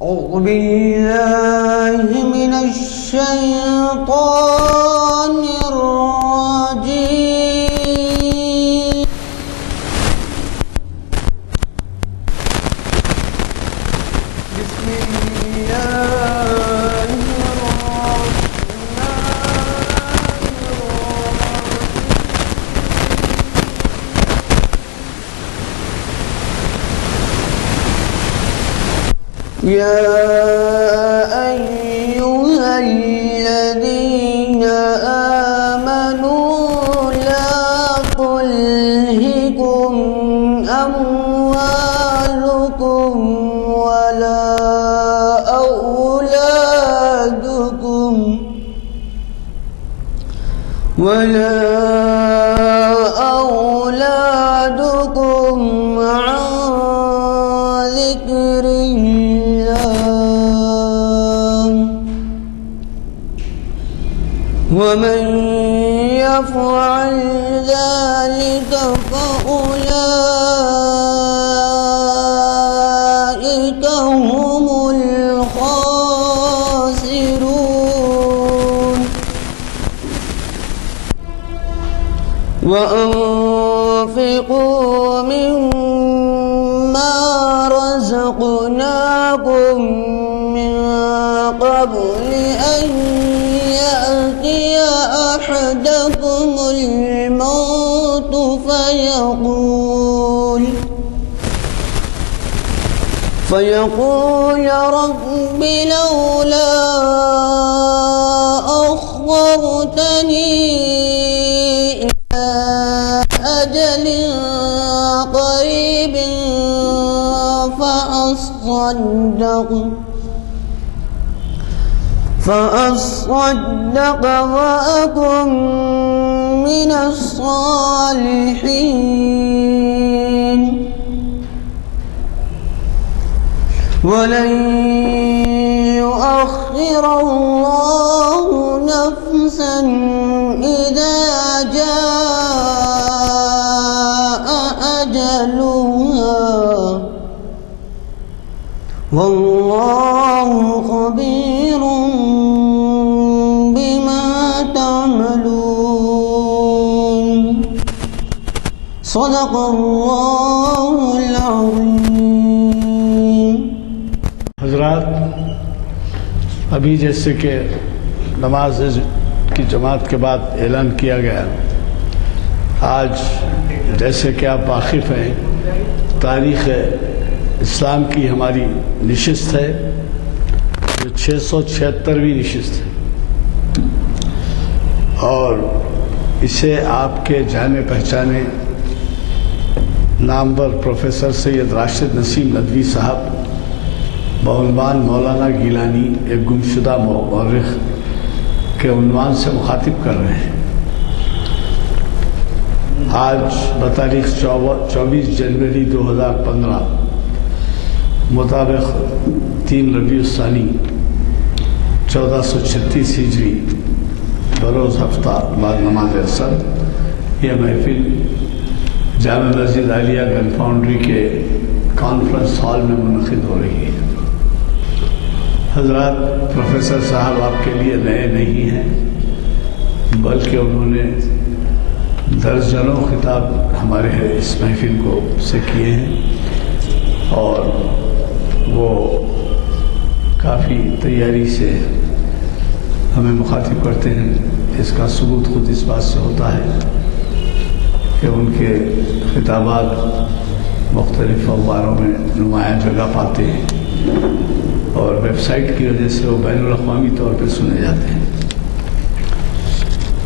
أعوذ بالله من الشيطان الرجيم. بسم الله يا أيها الذين آمنوا لا تلهكم أموالكم ولا أولادكم عن ذكر ومن يفعل ذلك فأولئك هم الخاسرون. وأنفقوا مما رزقناكم من قبل أن أحدكم الموت فيقول رب لولا أخرتني إلى أجل قريب فأصدق وأكن من الصالحين. ولن يؤخر الله نفسا إذا جاء أجلها والله خبير بما تعملون. صدق الله العظيم. حضرات، ابھی جیسے کہ نماز کی جماعت کے بعد اعلان کیا گیا، آج جیسے کہ آپ واقف ہیں تاریخ اسلام کی ہماری نشست ہے جو 676ویں نشست ہے، اور اسے آپ کے جانے پہچانے نامور پروفیسر سید راشد نسیم ندوی صاحب بعنوان مولانا گیلانی ایک گمشدہ مورخ کے عنوان سے مخاطب کر رہے ہیں۔ آج بتاریخ 24 جنوری 2015 مطابق 3 ربیع الثانی 1436 ہجری بروز ہفتہ بعد نماز عصر یہ محفل جامع مسجد عالیہ گن فاؤنڈری کے کانفرنس ہال میں منعقد ہو رہی ہے۔ حضرات، پروفیسر صاحب آپ کے لیے نئے نہیں ہیں، بلکہ انہوں نے درجنوں خطاب ہمارے اس محفل کو سے کیے ہیں، اور وہ کافی تیاری سے ہمیں مخاطب کرتے ہیں۔ اس کا ثبوت خود اس بات سے ہوتا ہے کہ ان کے خطابات مختلف اخباروں میں نمایاں جگہ پاتے ہیں، اور ویب سائٹ کی وجہ سے وہ بین الاقوامی طور پہ سنے جاتے ہیں۔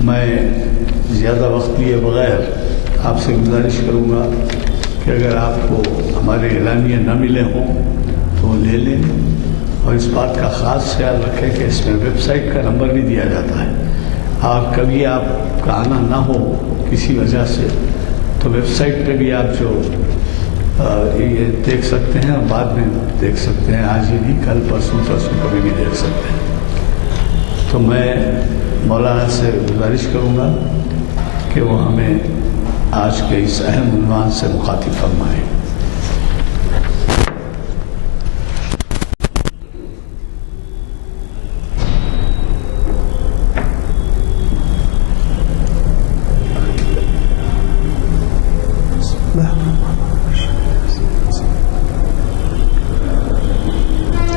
میں زیادہ وقت لیے بغیر آپ سے گزارش کروں گا کہ اگر آپ کو ہمارے اعلانیے نہ ملے ہوں تو وہ لے لیں، اور اس بات کا خاص خیال رکھیں کہ اس میں ویب سائٹ کا نمبر بھی دیا جاتا ہے، اور کبھی آپ کا آنا نہ ہو کسی وجہ سے تو ویب سائٹ پہ بھی آپ جو یہ دیکھ سکتے ہیں اور بعد میں دیکھ سکتے ہیں، آج ہی نہیں، کل پرسوں کبھی بھی دیکھ سکتے ہیں۔ تو میں مولانا سے گزارش کروں گا کہ وہ ہمیں آج کے اس اہم عنوان سے مخاطب فرمائیں۔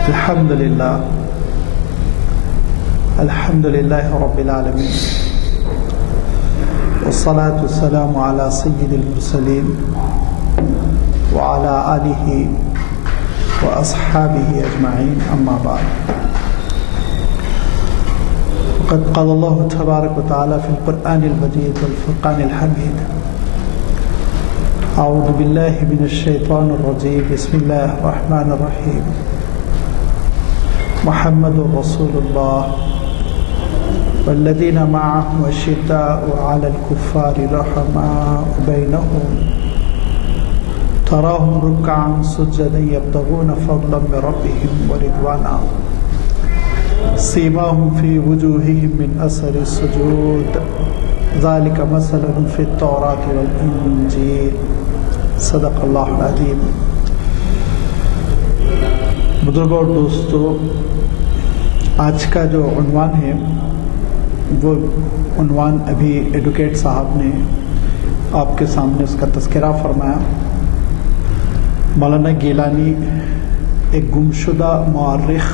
الحمد لله رب العالمين والصلاة والسلام على سيد المرسلين وعلى آله وأصحابه أجمعين أما بعد. وقد قال الله تبارك وتعالى في القرآن المجيد والفرقان الحميد: أعوذ بالله من الشيطان الرجيم بسم الله الرحمن الرحيم. محمد رسول الله والذين معه أشداء على الكفار رحماء بينهم تراهم ركعا سجدا يبتغون فضلا من ربهم ورضوانا سيماهم في وجوههم من أثر السجود ذلك مثلهم في التوراة والإنجيل صدق اللہ العظیم. بزرگوں اور دوستو، آج کا جو عنوان ہے وہ عنوان ابھی ایڈوکیٹ صاحب نے آپ کے سامنے اس کا تذکرہ فرمایا. مولانا گیلانی ایک گمشدہ مورخ،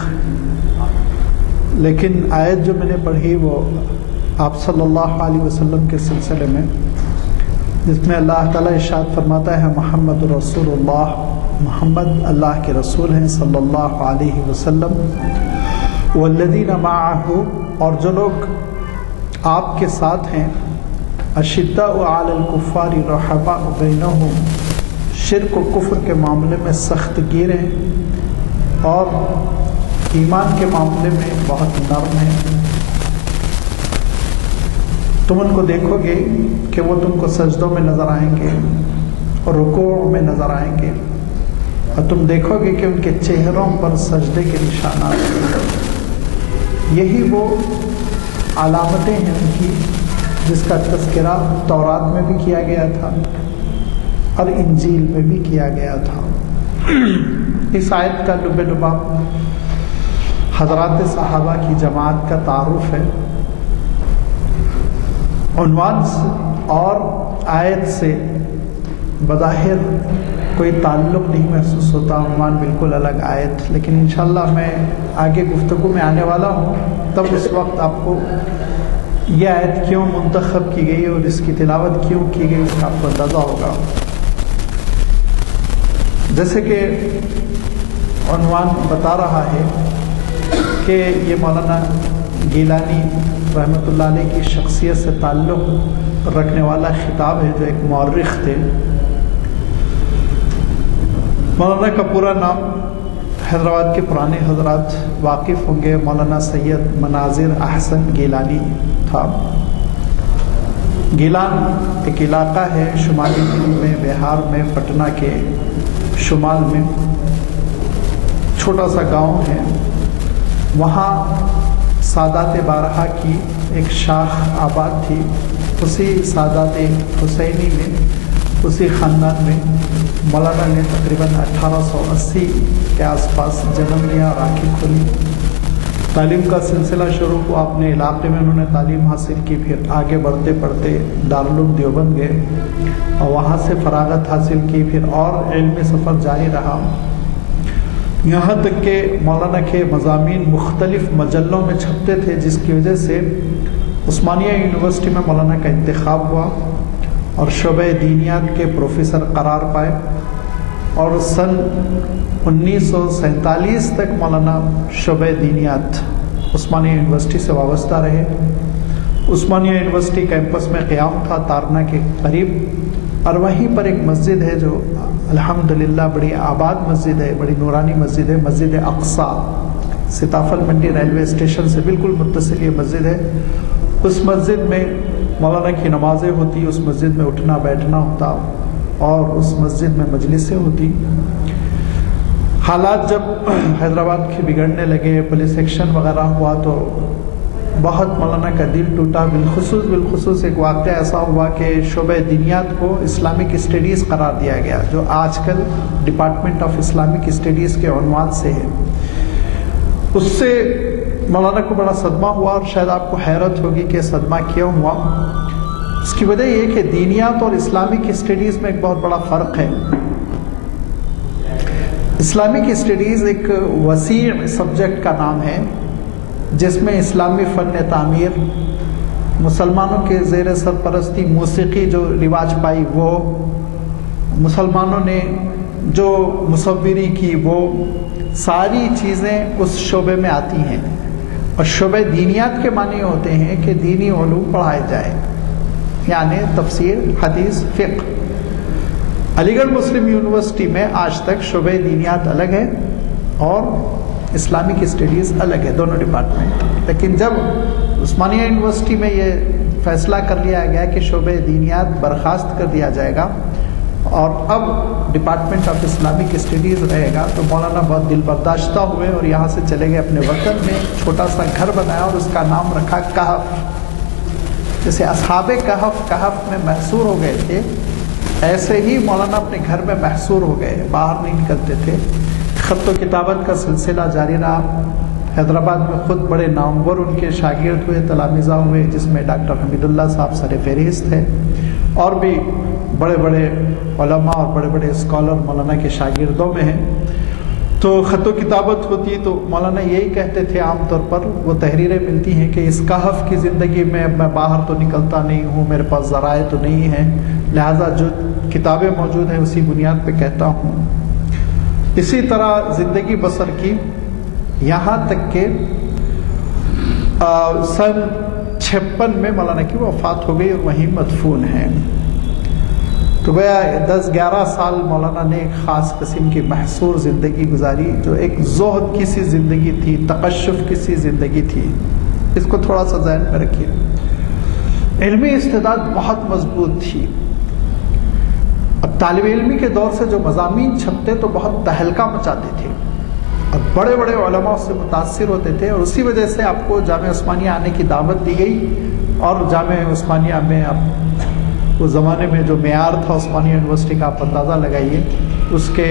لیکن آیت جو میں نے پڑھی وہ آپ صلی اللہ علیہ وسلم کے سلسلے میں، جس میں اللہ تعالیٰ ارشاد فرماتا ہے محمد رسول اللہ، محمد اللہ کے رسول ہیں صلی اللہ علیہ وسلم. والذین معہ، اور جو لوگ آپ کے ساتھ ہیں، اشداء علی الکفار رحماء بینہم، شرک و کفر کے معاملے میں سخت گیر ہیں اور ایمان کے معاملے میں بہت نرم ہیں. تم ان کو دیکھو گے کہ وہ تم کو سجدوں میں نظر آئیں گے اور رکوع میں نظر آئیں گے، اور تم دیکھو گے کہ ان کے چہروں پر سجدے کے نشانات ہیں. یہی وہ علامتیں ہیں ان کی جس کا تذکرہ تورات میں بھی کیا گیا تھا اور انجیل میں بھی کیا گیا تھا. اس آیت کا لب لباب حضرات صحابہ کی جماعت کا تعارف ہے. عنوان اور آیت سے بظاہر کوئی تعلق نہیں محسوس ہوتا، عنوان بالکل الگ آیت، لیکن انشاءاللہ میں آگے گفتگو میں آنے والا ہوں، تب اس وقت آپ کو یہ آیت کیوں منتخب کی گئی اور اس کی تلاوت کیوں کی گئی اس کا آپ کو اندازہ ہوگا. جیسے کہ عنوان بتا رہا ہے کہ یہ مولانا گیلانی رحمۃ اللہ علیہ کی شخصیت سے تعلق رکھنے والا خطاب ہے، جو ایک مورخ تھے. مولانا کا پورا نام حیدرآباد کے پرانے حضرات واقف ہوں گے، مولانا سید مناظر احسن گیلانی تھا. گیلان ایک علاقہ ہے شمالی دلی میں، بہار میں، پٹنہ کے شمال میں چھوٹا سا گاؤں ہے. وہاں سادات بارہا کی ایک شاخ آباد تھی. اسی سادات حسینی میں، اسی خاندان میں مولانا نے تقریباً 1880 کے آس پاس جنم لیا اور آنکھیں کھولی. تعلیم کا سلسلہ شروع ہوا، اپنے علاقے میں انہوں نے تعلیم حاصل کی، پھر آگے بڑھتے بڑھتے دارالعلوم دیوبند گئے اور وہاں سے فراغت حاصل کی، پھر اور علمی سفر جاری رہا، یہاں تک کہ مولانا کے مضامین مختلف مجلوں میں چھپتے تھے، جس کی وجہ سے عثمانیہ یونیورسٹی میں مولانا کا انتخاب ہوا اور شعبہ دینیات کے پروفیسر قرار پائے. اور سن 1947 تک مولانا شعبہ دینیات عثمانیہ یونیورسٹی سے وابستہ رہے. عثمانیہ یونیورسٹی کیمپس میں قیام تھا تارنا کے قریب، اور وہیں پر ایک مسجد ہے جو الحمدللہ بڑی آباد مسجد ہے، بڑی نورانی مسجد ہے، مسجد اقصیٰ. سیتافل منڈی ریلوے اسٹیشن سے بالکل متصل یہ مسجد ہے. اس مسجد میں مولانا کی نمازیں ہوتی، اس مسجد میں اٹھنا بیٹھنا ہوتا اور اس مسجد میں مجلسیں ہوتی. حالات جب حیدرآباد کے بگڑنے لگے، پولیس ایکشن وغیرہ ہوا تو بہت مولانا کا دل ٹوٹا. بالخصوص ایک واقعہ ایسا ہوا کہ شعبہ دینیات کو اسلامک اسٹڈیز قرار دیا گیا، جو آج کل ڈپارٹمنٹ آف اسلامک اسٹڈیز کے عنوان سے ہے. اس سے مولانا کو بڑا صدمہ ہوا، اور شاید آپ کو حیرت ہوگی کہ صدمہ کیوں ہوا. اس کی وجہ یہ کہ دینیات اور اسلامک اسٹڈیز میں ایک بہت بڑا فرق ہے. اسلامک اسٹڈیز ایک وسیع سبجیکٹ کا نام ہے جس میں اسلامی فن تعمیر، مسلمانوں کے زیر سرپرستی موسیقی جو رواج پائی وہ، مسلمانوں نے جو مصوری کی وہ ساری چیزیں اس شعبے میں آتی ہیں، اور شعبے دینیات کے معنی ہوتے ہیں کہ دینی علوم پڑھائے جائے، یعنی تفسیر، حدیث، فقہ۔ علی گڑھ مسلم یونیورسٹی میں آج تک شعبہ دینیات الگ ہے اور اسلامک اسٹڈیز الگ ہے، دونوں ڈپارٹمنٹ۔ لیکن جب عثمانیہ یونیورسٹی میں یہ فیصلہ کر لیا گیا کہ شعبہ دینیات برخاست کر دیا جائے گا اور اب ڈپارٹمنٹ آف اسلامک اسٹڈیز رہے گا، تو مولانا بہت دل برداشتہ ہوئے اور یہاں سے چلے گئے اپنے وطن میں، چھوٹا سا گھر بنایا اور اس کا نام رکھا کہف۔ جیسے اصحاب کہف میں محصور ہو گئے تھے، ایسے ہی مولانا اپنے گھر میں محصور ہو گئے، باہر نہیں نکلتے تھے۔ خط و کتابت کا سلسلہ جاری رہا۔ حیدرآباد میں خود بڑے نامور ان کے شاگرد ہوئے، تلامذہ ہوئے، جس میں ڈاکٹر حمید اللہ صاحب سر فہرست ہے، اور بھی بڑے بڑے علماء اور بڑے بڑے اسکالر مولانا کے شاگردوں میں ہیں۔ تو خط و کتابت ہوتی تو مولانا یہی کہتے تھے، عام طور پر وہ تحریریں ملتی ہیں کہ اس کہف کی زندگی میں میں باہر تو نکلتا نہیں ہوں، میرے پاس ذرائع تو نہیں ہیں، لہٰذا جو کتابیں موجود ہیں اسی بنیاد پہ کہتا ہوں۔ اسی طرح زندگی بسر کی، یہاں تک کہ سن 56 میں مولانا کی وفات ہو گئی اور وہیں مدفون ہیں۔ تو گویا 10-11 سال مولانا نے ایک خاص قسم کی محصور زندگی گزاری، جو ایک زہد کی سی زندگی تھی، تقشف کی سی زندگی تھی۔ اس کو تھوڑا سا ذہن میں رکھیے۔ علمی استعداد بہت مضبوط تھی۔ اب طالب علمی کے دور سے جو مضامین چھپتے تو بہت تہلکہ مچاتے تھے اور بڑے بڑے علماء اس سے متاثر ہوتے تھے، اور اسی وجہ سے آپ کو جامعہ عثمانیہ آنے کی دعوت دی گئی، اور جامعہ عثمانیہ میں اب اس زمانے میں جو معیار تھا عثمانیہ یونیورسٹی کا آپ اندازہ لگائیے، اس کے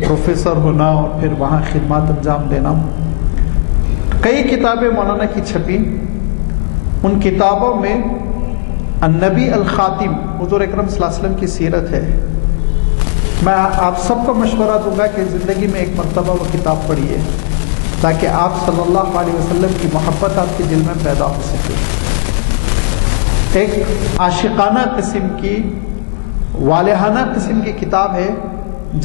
پروفیسر ہونا اور پھر وہاں خدمات انجام دینا۔ کئی کتابیں مولانا کی چھپی، ان کتابوں میں النبی الخاتم حضور اکرم صلی اللہ علیہ وسلم کی سیرت ہے۔ میں آپ سب کو مشورہ دوں گا کہ زندگی میں ایک مرتبہ وہ کتاب پڑھیے تاکہ آپ صلی اللہ علیہ وسلم کی محبت آپ کے دل میں پیدا ہو سکے۔ ایک عاشقانہ قسم کی، والہانہ قسم کی کتاب ہے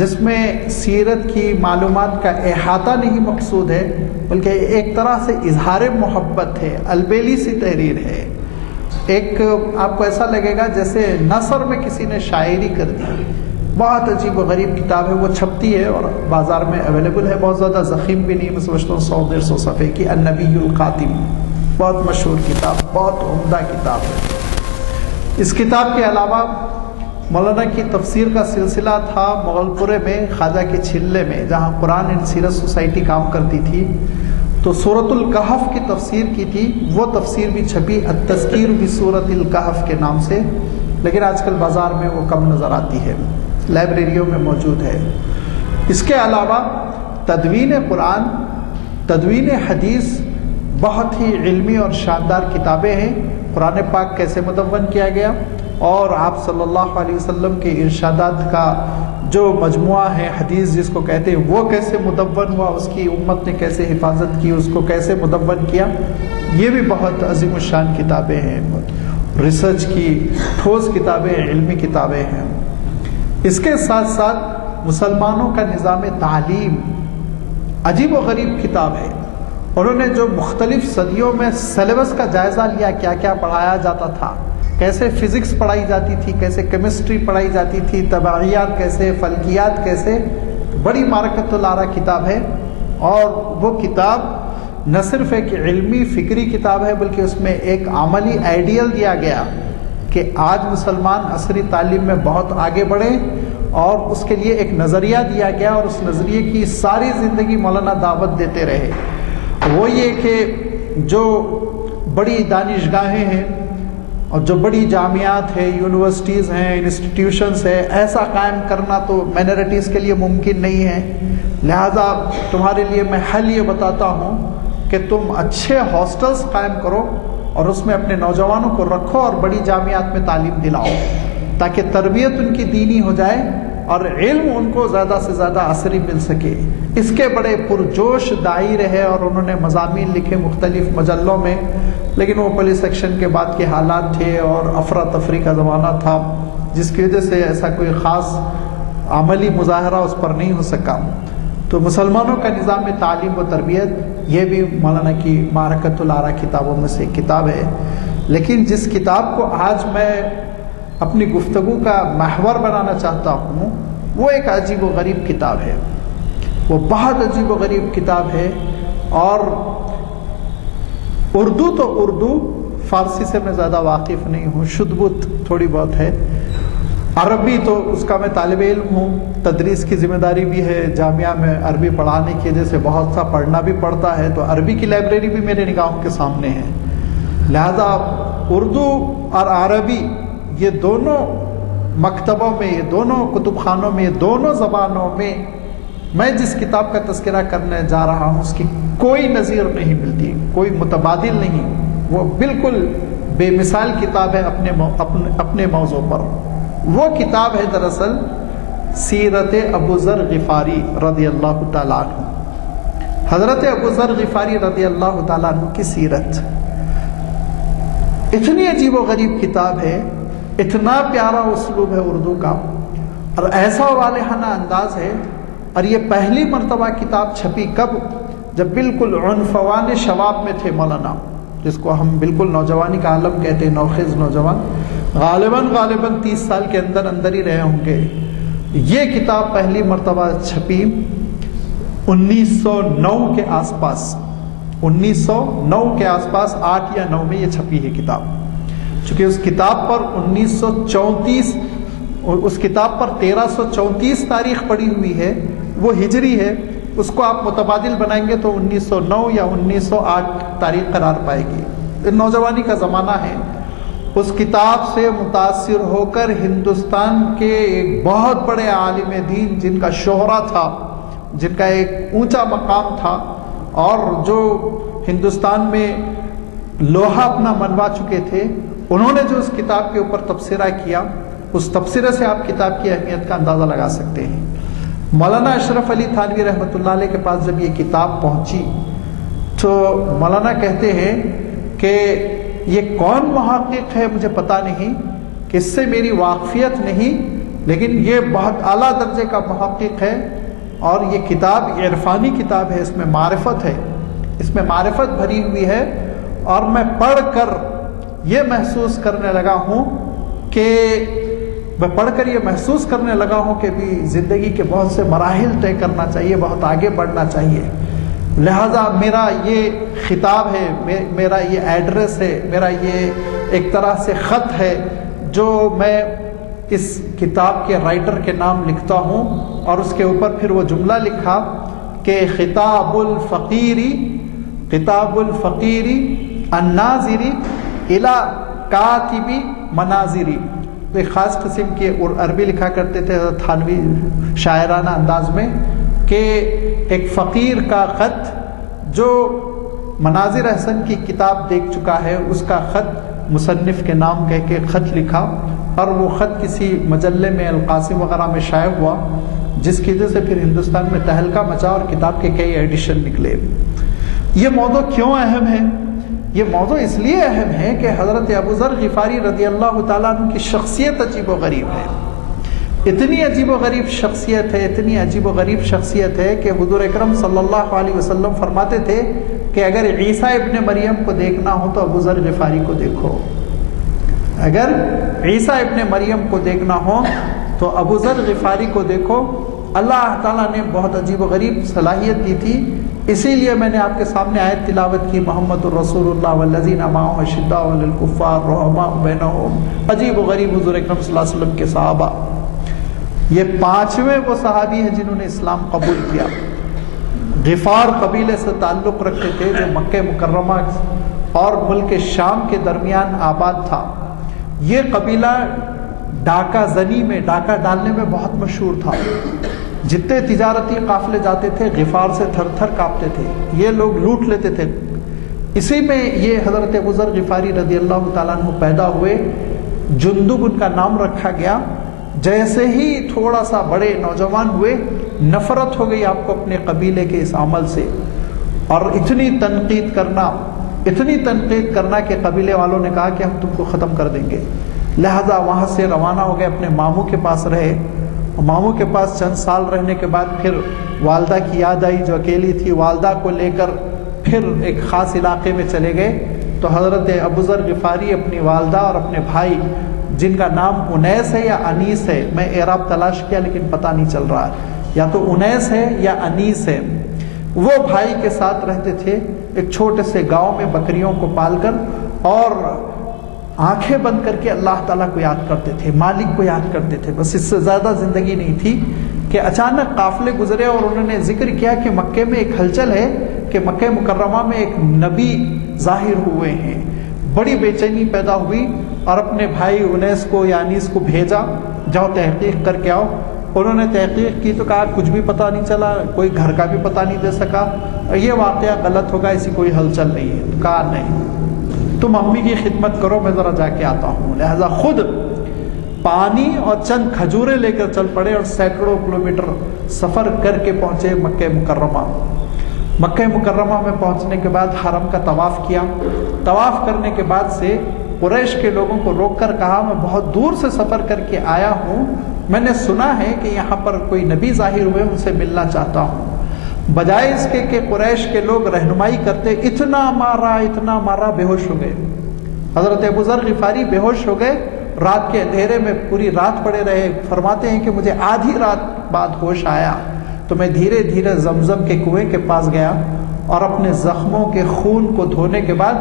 جس میں سیرت کی معلومات کا احاطہ نہیں مقصود ہے، بلکہ ایک طرح سے اظہار محبت ہے، البیلی سی تحریر ہے۔ ایک آپ کو ایسا لگے گا جیسے نثر میں کسی نے شاعری کر دی۔ بہت عجیب و غریب کتاب ہے، وہ چھپتی ہے اور بازار میں اویلیبل ہے، بہت زیادہ ضخیم بھی نہیں، میں سمجھتا ہوں 100-150 صفحے کی، النبی الخاتم، بہت مشہور کتاب، بہت عمدہ کتاب ہے۔ اس کتاب کے علاوہ مولانا کی تفسیر کا سلسلہ تھا مغل پورے میں، خواجہ کے چھلے میں، جہاں قرآن اینڈ سیرت سوسائٹی کام کرتی تھی، تو سورۃ الکہف کی تفسیر کی تھی، وہ تفسیر بھی چھپی التذکیر بسورۃ الکہف کے نام سے، لیکن آج کل بازار میں وہ کم نظر آتی ہے، لائبریریوں میں موجود ہے۔ اس کے علاوہ تدوین قرآن، تدوین حدیث، بہت ہی علمی اور شاندار کتابیں ہیں۔ قرآن پاک کیسے مدون کیا گیا اور آپ صلی اللہ علیہ وسلم کے ارشادات کا جو مجموعہ ہے، حدیث جس کو کہتے ہیں، وہ کیسے مدون ہوا، اس کی امت نے کیسے حفاظت کی، اس کو کیسے مدون کیا، یہ بھی بہت عظیم الشان کتابیں ہیں، ریسرچ کی ٹھوس کتابیں، علمی کتابیں ہیں۔ اس کے ساتھ ساتھ مسلمانوں کا نظام تعلیم عجیب و غریب کتاب ہے۔ انہوں نے جو مختلف صدیوں میں سلیبس کا جائزہ لیا، کیا کیا پڑھایا جاتا تھا، کیسے فزکس پڑھائی جاتی تھی، کیسے کیمسٹری پڑھائی جاتی تھی، طباعیات کیسے، فلکیات کیسے، بڑی معرکت الارا کتاب ہے۔ اور وہ کتاب نہ صرف ایک علمی فکری کتاب ہے، بلکہ اس میں ایک عملی آئیڈیل دیا گیا کہ آج مسلمان عصری تعلیم میں بہت آگے بڑھیں، اور اس کے لیے ایک نظریہ دیا گیا، اور اس نظریے کی ساری زندگی مولانا دعوت دیتے رہے۔ وہ یہ کہ جو بڑی دانشگاہیں ہیں اور جو بڑی جامعات ہیں، یونیورسٹیز ہیں، انسٹیٹیوشنز ہیں، ایسا قائم کرنا تو مائنورٹیز کے لیے ممکن نہیں ہے، لہذا تمہارے لیے میں حل یہ بتاتا ہوں کہ تم اچھے ہاسٹلز قائم کرو اور اس میں اپنے نوجوانوں کو رکھو اور بڑی جامعات میں تعلیم دلاؤ، تاکہ تربیت ان کی دینی ہو جائے اور علم ان کو زیادہ سے زیادہ عصری مل سکے، اس کے بڑے پرجوش داعی رہے اور انہوں نے مضامین لکھے مختلف مجلوں میں، لیکن وہ پولیس ایکشن کے بعد کے حالات تھے اور افراتفری کا زمانہ تھا، جس کی وجہ سے ایسا کوئی خاص عملی مظاہرہ اس پر نہیں ہو سکا۔ تو مسلمانوں کا نظام تعلیم و تربیت، یہ بھی مولانا کی معرکۃ الآراء کتابوں میں سے ایک کتاب ہے۔ لیکن جس کتاب کو آج میں اپنی گفتگو کا محور بنانا چاہتا ہوں، وہ ایک عجیب و غریب کتاب ہے، وہ بہت عجیب و غریب کتاب ہے، اور اردو تو اردو، فارسی سے میں زیادہ واقف نہیں ہوں، شدھ بت تھوڑی بہت ہے، عربی تو اس کا میں طالب علم ہوں، تدریس کی ذمہ داری بھی ہے، جامعہ میں عربی پڑھانے کی وجہ سے بہت سا پڑھنا بھی پڑتا ہے، تو عربی کی لائبریری بھی میرے نگاہوں کے سامنے ہے، لہذا اردو اور عربی یہ دونوں مکتبوں میں، یہ دونوں کتب خانوں میں، یہ دونوں زبانوں میں میں جس کتاب کا تذکرہ کرنے جا رہا ہوں اس کی کوئی نظیر نہیں ملتی، کوئی متبادل نہیں، وہ بالکل بے مثال کتاب ہے اپنے موضوع پر۔ وہ کتاب ہے دراصل سیرت ابو ذر غفاری رضی اللہ تعالیٰ عنہ، حضرت ابو ذر غفاری رضی اللہ تعالیٰ عنہ کی سیرت۔ اتنی عجیب و غریب کتاب ہے، اتنا پیارا اسلوب ہے اردو کا، اور ایسا والہانہ انداز ہے، اور یہ پہلی مرتبہ کتاب چھپی کب؟ جب بالکل عنفوان شباب میں تھے مولانا، جس کو ہم بالکل نوجوانی کا عالم کہتے ہیں، نوخیز نوجوان، غالباً 30 سال کے اندر ہی رہے ہوں گے۔ یہ کتاب پہلی مرتبہ چھپی 1909 کے آس پاس، 1909 کے آس پاس 8 یا 9 میں یہ چھپی ہے کتاب، چونکہ اس کتاب پر 1934 اور اس کتاب پر 1334 تاریخ پڑی ہوئی ہے، وہ ہجری ہے، اس کو آپ متبادل بنائیں گے تو 1909 یا 1908 تاریخ قرار پائے گی۔ نوجوانی کا زمانہ ہے، اس کتاب سے متاثر ہو کر ہندوستان کے ایک بہت بڑے عالم دین، جن کا شہرہ تھا، جن کا ایک اونچا مقام تھا، اور جو ہندوستان میں لوہا اپنا منوا چکے تھے، انہوں نے جو اس کتاب کے اوپر تبصرہ کیا، اس تبصرے سے آپ کتاب کی اہمیت کا اندازہ لگا سکتے ہیں۔ مولانا اشرف علی تھانوی رحمۃ اللہ علیہ کے پاس جب یہ کتاب پہنچی تو مولانا کہتے ہیں کہ یہ کون محقق ہے مجھے پتہ نہیں، کہ اس سے میری واقفیت نہیں، لیکن یہ بہت اعلیٰ درجے کا محقق ہے، اور یہ کتاب عرفانی کتاب ہے، اس میں معرفت ہے، اس میں معرفت بھری ہوئی ہے، اور میں پڑھ کر یہ محسوس کرنے لگا ہوں کہ بھی زندگی کے بہت سے مراحل طے کرنا چاہیے، بہت آگے بڑھنا چاہیے، لہذا میرا یہ خطاب ہے، میرا یہ ایڈریس ہے، میرا یہ ایک طرح سے خط ہے جو میں اس کتاب کے رائٹر کے نام لکھتا ہوں، اور اس کے اوپر پھر وہ جملہ لکھا کہ خطاب الفقیری الناظری الی کاتبی مناظری۔ تو ایک خاص قسم کی عربی لکھا کرتے تھے تھانوی شاعرانہ انداز میں، کہ ایک فقیر کا خط جو مناظر احسن کی کتاب دیکھ چکا ہے، اس کا خط مصنف کے نام کہہ کے خط لکھا، اور وہ خط کسی مجلے میں القاسم وغیرہ میں شائع ہوا، جس کی وجہ سے پھر ہندوستان میں تہلکہ مچا اور کتاب کے کئی ایڈیشن نکلے۔ یہ موضوع کیوں اہم ہے؟ یہ موضوع اس لیے اہم ہے کہ حضرت ابو ذر غفاری رضی اللہ تعالیٰ عنہ کی شخصیت عجیب و غریب ہے، اتنی عجیب و غریب شخصیت ہے، اتنی عجیب و غریب شخصیت ہے کہ حضور اکرم صلی اللہ علیہ وسلم فرماتے تھے کہ اگر عیسیٰ ابن مریم کو دیکھنا ہو تو ابو ذر غفاری کو دیکھو، اگر عیسیٰ ابن مریم کو دیکھنا ہو تو ابو ذر غفاری کو دیکھو۔ اللہ تعالیٰ نے بہت عجیب و غریب صلاحیت دی تھی، اسی لیے میں نے آپ کے سامنے آیت تلاوت کی، محمد الرسول اللہ والذین معہ اشداء علی الکفار رحماء بینہم۔ عجیب و غریب حضور اکرم صلی اللہ علیہ وسلم کے صحابہ، یہ 5ویں وہ صحابی ہیں جنہوں نے اسلام قبول کیا۔ غفار قبیلے سے تعلق رکھتے تھے جو مکہ مکرمہ اور ملک شام کے درمیان آباد تھا۔ یہ قبیلہ ڈاکہ زنی میں، ڈاکہ ڈالنے میں بہت مشہور تھا، جتنے تجارتی قافلے جاتے تھے غفار سے تھر تھر کانپتے تھے، یہ لوگ لوٹ لیتے تھے۔ اسی میں یہ حضرت ابو ذر غفاری رضی اللہ تعالیٰ عنہ پیدا ہوئے، جندب ان کا نام رکھا گیا۔ جیسے ہی تھوڑا سا بڑے نوجوان ہوئے نفرت ہو گئی آپ کو اپنے قبیلے کے اس عمل سے، اور اتنی تنقید کرنا کہ قبیلے والوں نے کہا کہ ہم تم کو ختم کر دیں گے۔ لہذا وہاں سے روانہ ہو گئے، اپنے ماموں کے پاس رہے۔ ماموں کے پاس چند سال رہنے کے بعد پھر والدہ کی یاد آئی جو اکیلی تھی، والدہ کو لے کر پھر ایک خاص علاقے میں چلے گئے۔ تو حضرت ابوذر غفاری اپنی والدہ اور اپنے بھائی، جن کا نام انیس ہے یا انیس ہے، میں اعراب تلاش کیا لیکن پتہ نہیں چل رہا ہے، یا تو انیس ہے یا انیس ہے، وہ بھائی کے ساتھ رہتے تھے ایک چھوٹے سے گاؤں میں بکریوں کو پال کر، اور آنکھیں بند کر کے اللہ تعالیٰ کو یاد کرتے تھے، مالک کو یاد کرتے تھے، بس اس سے زیادہ زندگی نہیں تھی کہ اچانک قافلے گزرے اور انہوں نے ذکر کیا کہ مکے میں ایک ہلچل ہے کہ مکہ مکرمہ میں ایک نبی ظاہر ہوئے ہیں۔ بڑی بے چینی پیدا ہوئی اور اپنے بھائی انیس کو یا انیس کو بھیجا، جاؤ تحقیق کر کے آؤ۔ انہوں نے تحقیق کی تو کہا کچھ بھی پتہ نہیں چلا، کوئی گھر کا بھی پتہ نہیں دے سکا، یہ واقعہ غلط ہوگا، ایسی کوئی ہلچل نہیں ہے۔ تو کہا نہیں، تم امی کی خدمت کرو، میں ذرا جا کے آتا ہوں۔ لہذا خود پانی اور چند کھجوریں لے کر چل پڑے اور سینکڑوں کلومیٹر سفر کر کے پہنچے مکہ مکرمہ۔ مکہ مکرمہ میں پہنچنے کے بعد حرم کا طواف کیا۔ طواف کرنے کے بعد سے قریش کے لوگوں کو روک کر کہا میں بہت دور سے سفر کر کے آیا ہوں، میں نے سنا ہے کہ یہاں پر کوئی نبی ظاہر ہوئے، ان سے ملنا چاہتا ہوں۔ بجائے اس کے کہ قریش کے لوگ رہنمائی کرتے، اتنا مارا بے ہوش ہو گئے۔ حضرت ابوذر غفاری بے ہوش ہو گئے، رات کے اندھیرے میں پوری رات پڑے رہے۔ فرماتے ہیں کہ مجھے آدھی رات بعد ہوش آیا تو میں دھیرے دھیرے زمزم کے کنویں کے پاس گیا اور اپنے زخموں کے خون کو دھونے کے بعد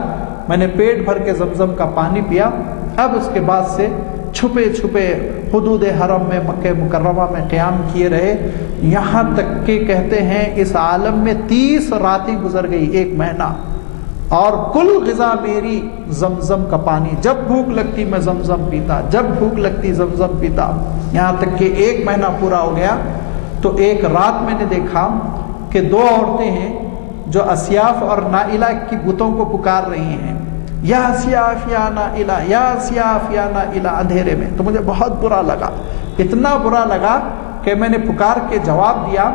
میں نے پیٹ بھر کے زمزم کا پانی پیا۔ اب اس کے بعد سے چھپے چھپے حدود حرم میں مکہ مکرمہ میں قیام کیے رہے، یہاں تک کہ کہتے ہیں اس عالم میں 30 راتیں گزر گئی، 1 مہینہ، اور کل غذا میری زمزم کا پانی، جب بھوک لگتی میں زمزم پیتا، جب بھوک لگتی زمزم پیتا، یہاں تک کہ 1 مہینہ پورا ہو گیا۔ تو ایک رات میں نے دیکھا کہ 2 عورتیں ہیں جو اسیاف اور نائلہ کی بتوں کو پکار رہی ہیں، یا اسیاف یا نائلہ، یا اسیاف یا نائلہ، اندھیرے میں۔ تو مجھے بہت برا لگا، اتنا برا لگا کہ میں نے پکار کے جواب دیا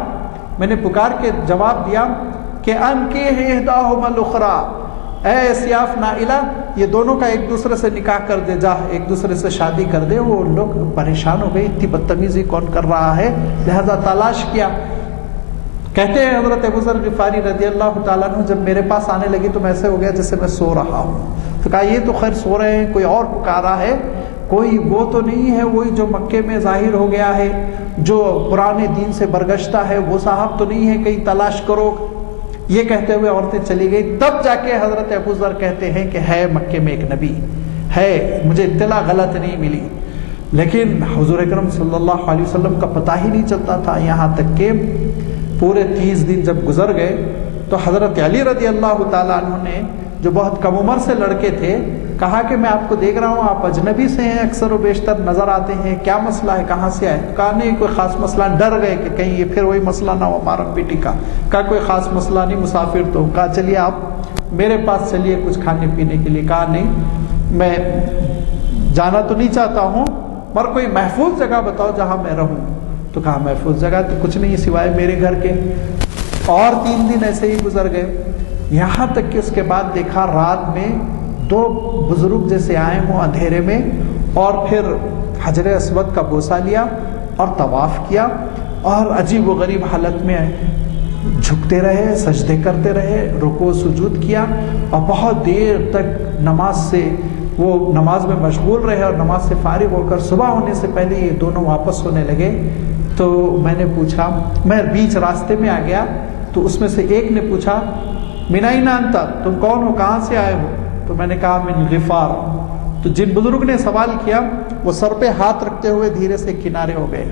کہ ان کے احداہما الاخری، اے اسیاف نائلہ، یہ دونوں کا ایک دوسرے سے نکاح کر دے، جا ایک دوسرے سے شادی کر دے۔ وہ لوگ پریشان ہو گئے، اتنی بدتمیزی کون کر رہا ہے، لہذا تلاش کیا۔ کہتے ہیں حضرت ابوذر غفاری رضی اللہ تعالیٰ عنہ جب میرے پاس آنے لگی تو میں ایسے ہو گیا جیسے میں سو رہا ہوں۔ تو کہا یہ تو خیر سو رہے ہیں، کوئی اور پکارا ہے، کوئی وہ تو نہیں ہے وہی جو مکے میں ظاہر ہو گیا ہے، جو پرانے دین سے برگشتہ ہے، وہ صاحب تو نہیں ہے، کہیں تلاش کرو۔ یہ کہتے ہوئے عورتیں چلی گئی۔ تب جا کے حضرت ابوذر کہتے ہیں کہ ہے مکے میں ایک نبی ہے، مجھے اطلاع غلط نہیں ملی، لیکن حضور اکرم صلی اللہ علیہ وسلم کا پتہ ہی نہیں چلتا تھا۔ یہاں تک کہ پورے 30 دن جب گزر گئے تو حضرت علی رضی اللہ تعالیٰ عنہ نے، جو بہت کم عمر سے لڑکے تھے، کہا کہ میں آپ کو دیکھ رہا ہوں آپ اجنبی سے ہیں، اکثر و بیشتر نظر آتے ہیں، کیا مسئلہ ہے، کہاں سے آئے؟ کہا نہیں کوئی خاص مسئلہ، ڈر گئے کہ کہیں یہ پھر وہی مسئلہ نہ ہو ہمارا بیٹی کا۔ کہا کوئی خاص مسئلہ نہیں، مسافر تو۔ کہا چلیے آپ میرے پاس چلیے کچھ کھانے پینے کے لیے۔ کہا نہیں میں جانا تو نہیں چاہتا ہوں، پر کوئی محفوظ جگہ بتاؤ جہاں میں رہوں۔ تو کہا محفوظ جگہ تو کچھ نہیں سوائے میرے گھر کے۔ اور 3 دن ایسے ہی گزر گئے، یہاں تک کہ اس کے بعد دیکھا رات میں 2 بزرگ جیسے آئے ہوں اندھیرے میں، اور پھر حجر اسود کا بوسہ لیا اور طواف کیا، اور عجیب و غریب حالت میں جھکتے رہے، سجدے کرتے رہے، رکوع سجود کیا، اور بہت دیر تک نماز میں مشغول رہے، اور نماز سے فارغ ہو کر صبح ہونے سے پہلے یہ دونوں واپس ہونے لگے۔ تو میں نے پوچھا، میں بیچ راستے میں آ گیا، تو اس میں سے ایک نے پوچھا من این انت، تم کون ہو، کہاں سے آئے ہو؟ تو میں نے کہا من غفار۔ تو جن بزرگ نے سوال کیا وہ سر پہ ہاتھ رکھتے ہوئے دھیرے سے کنارے ہو گئے،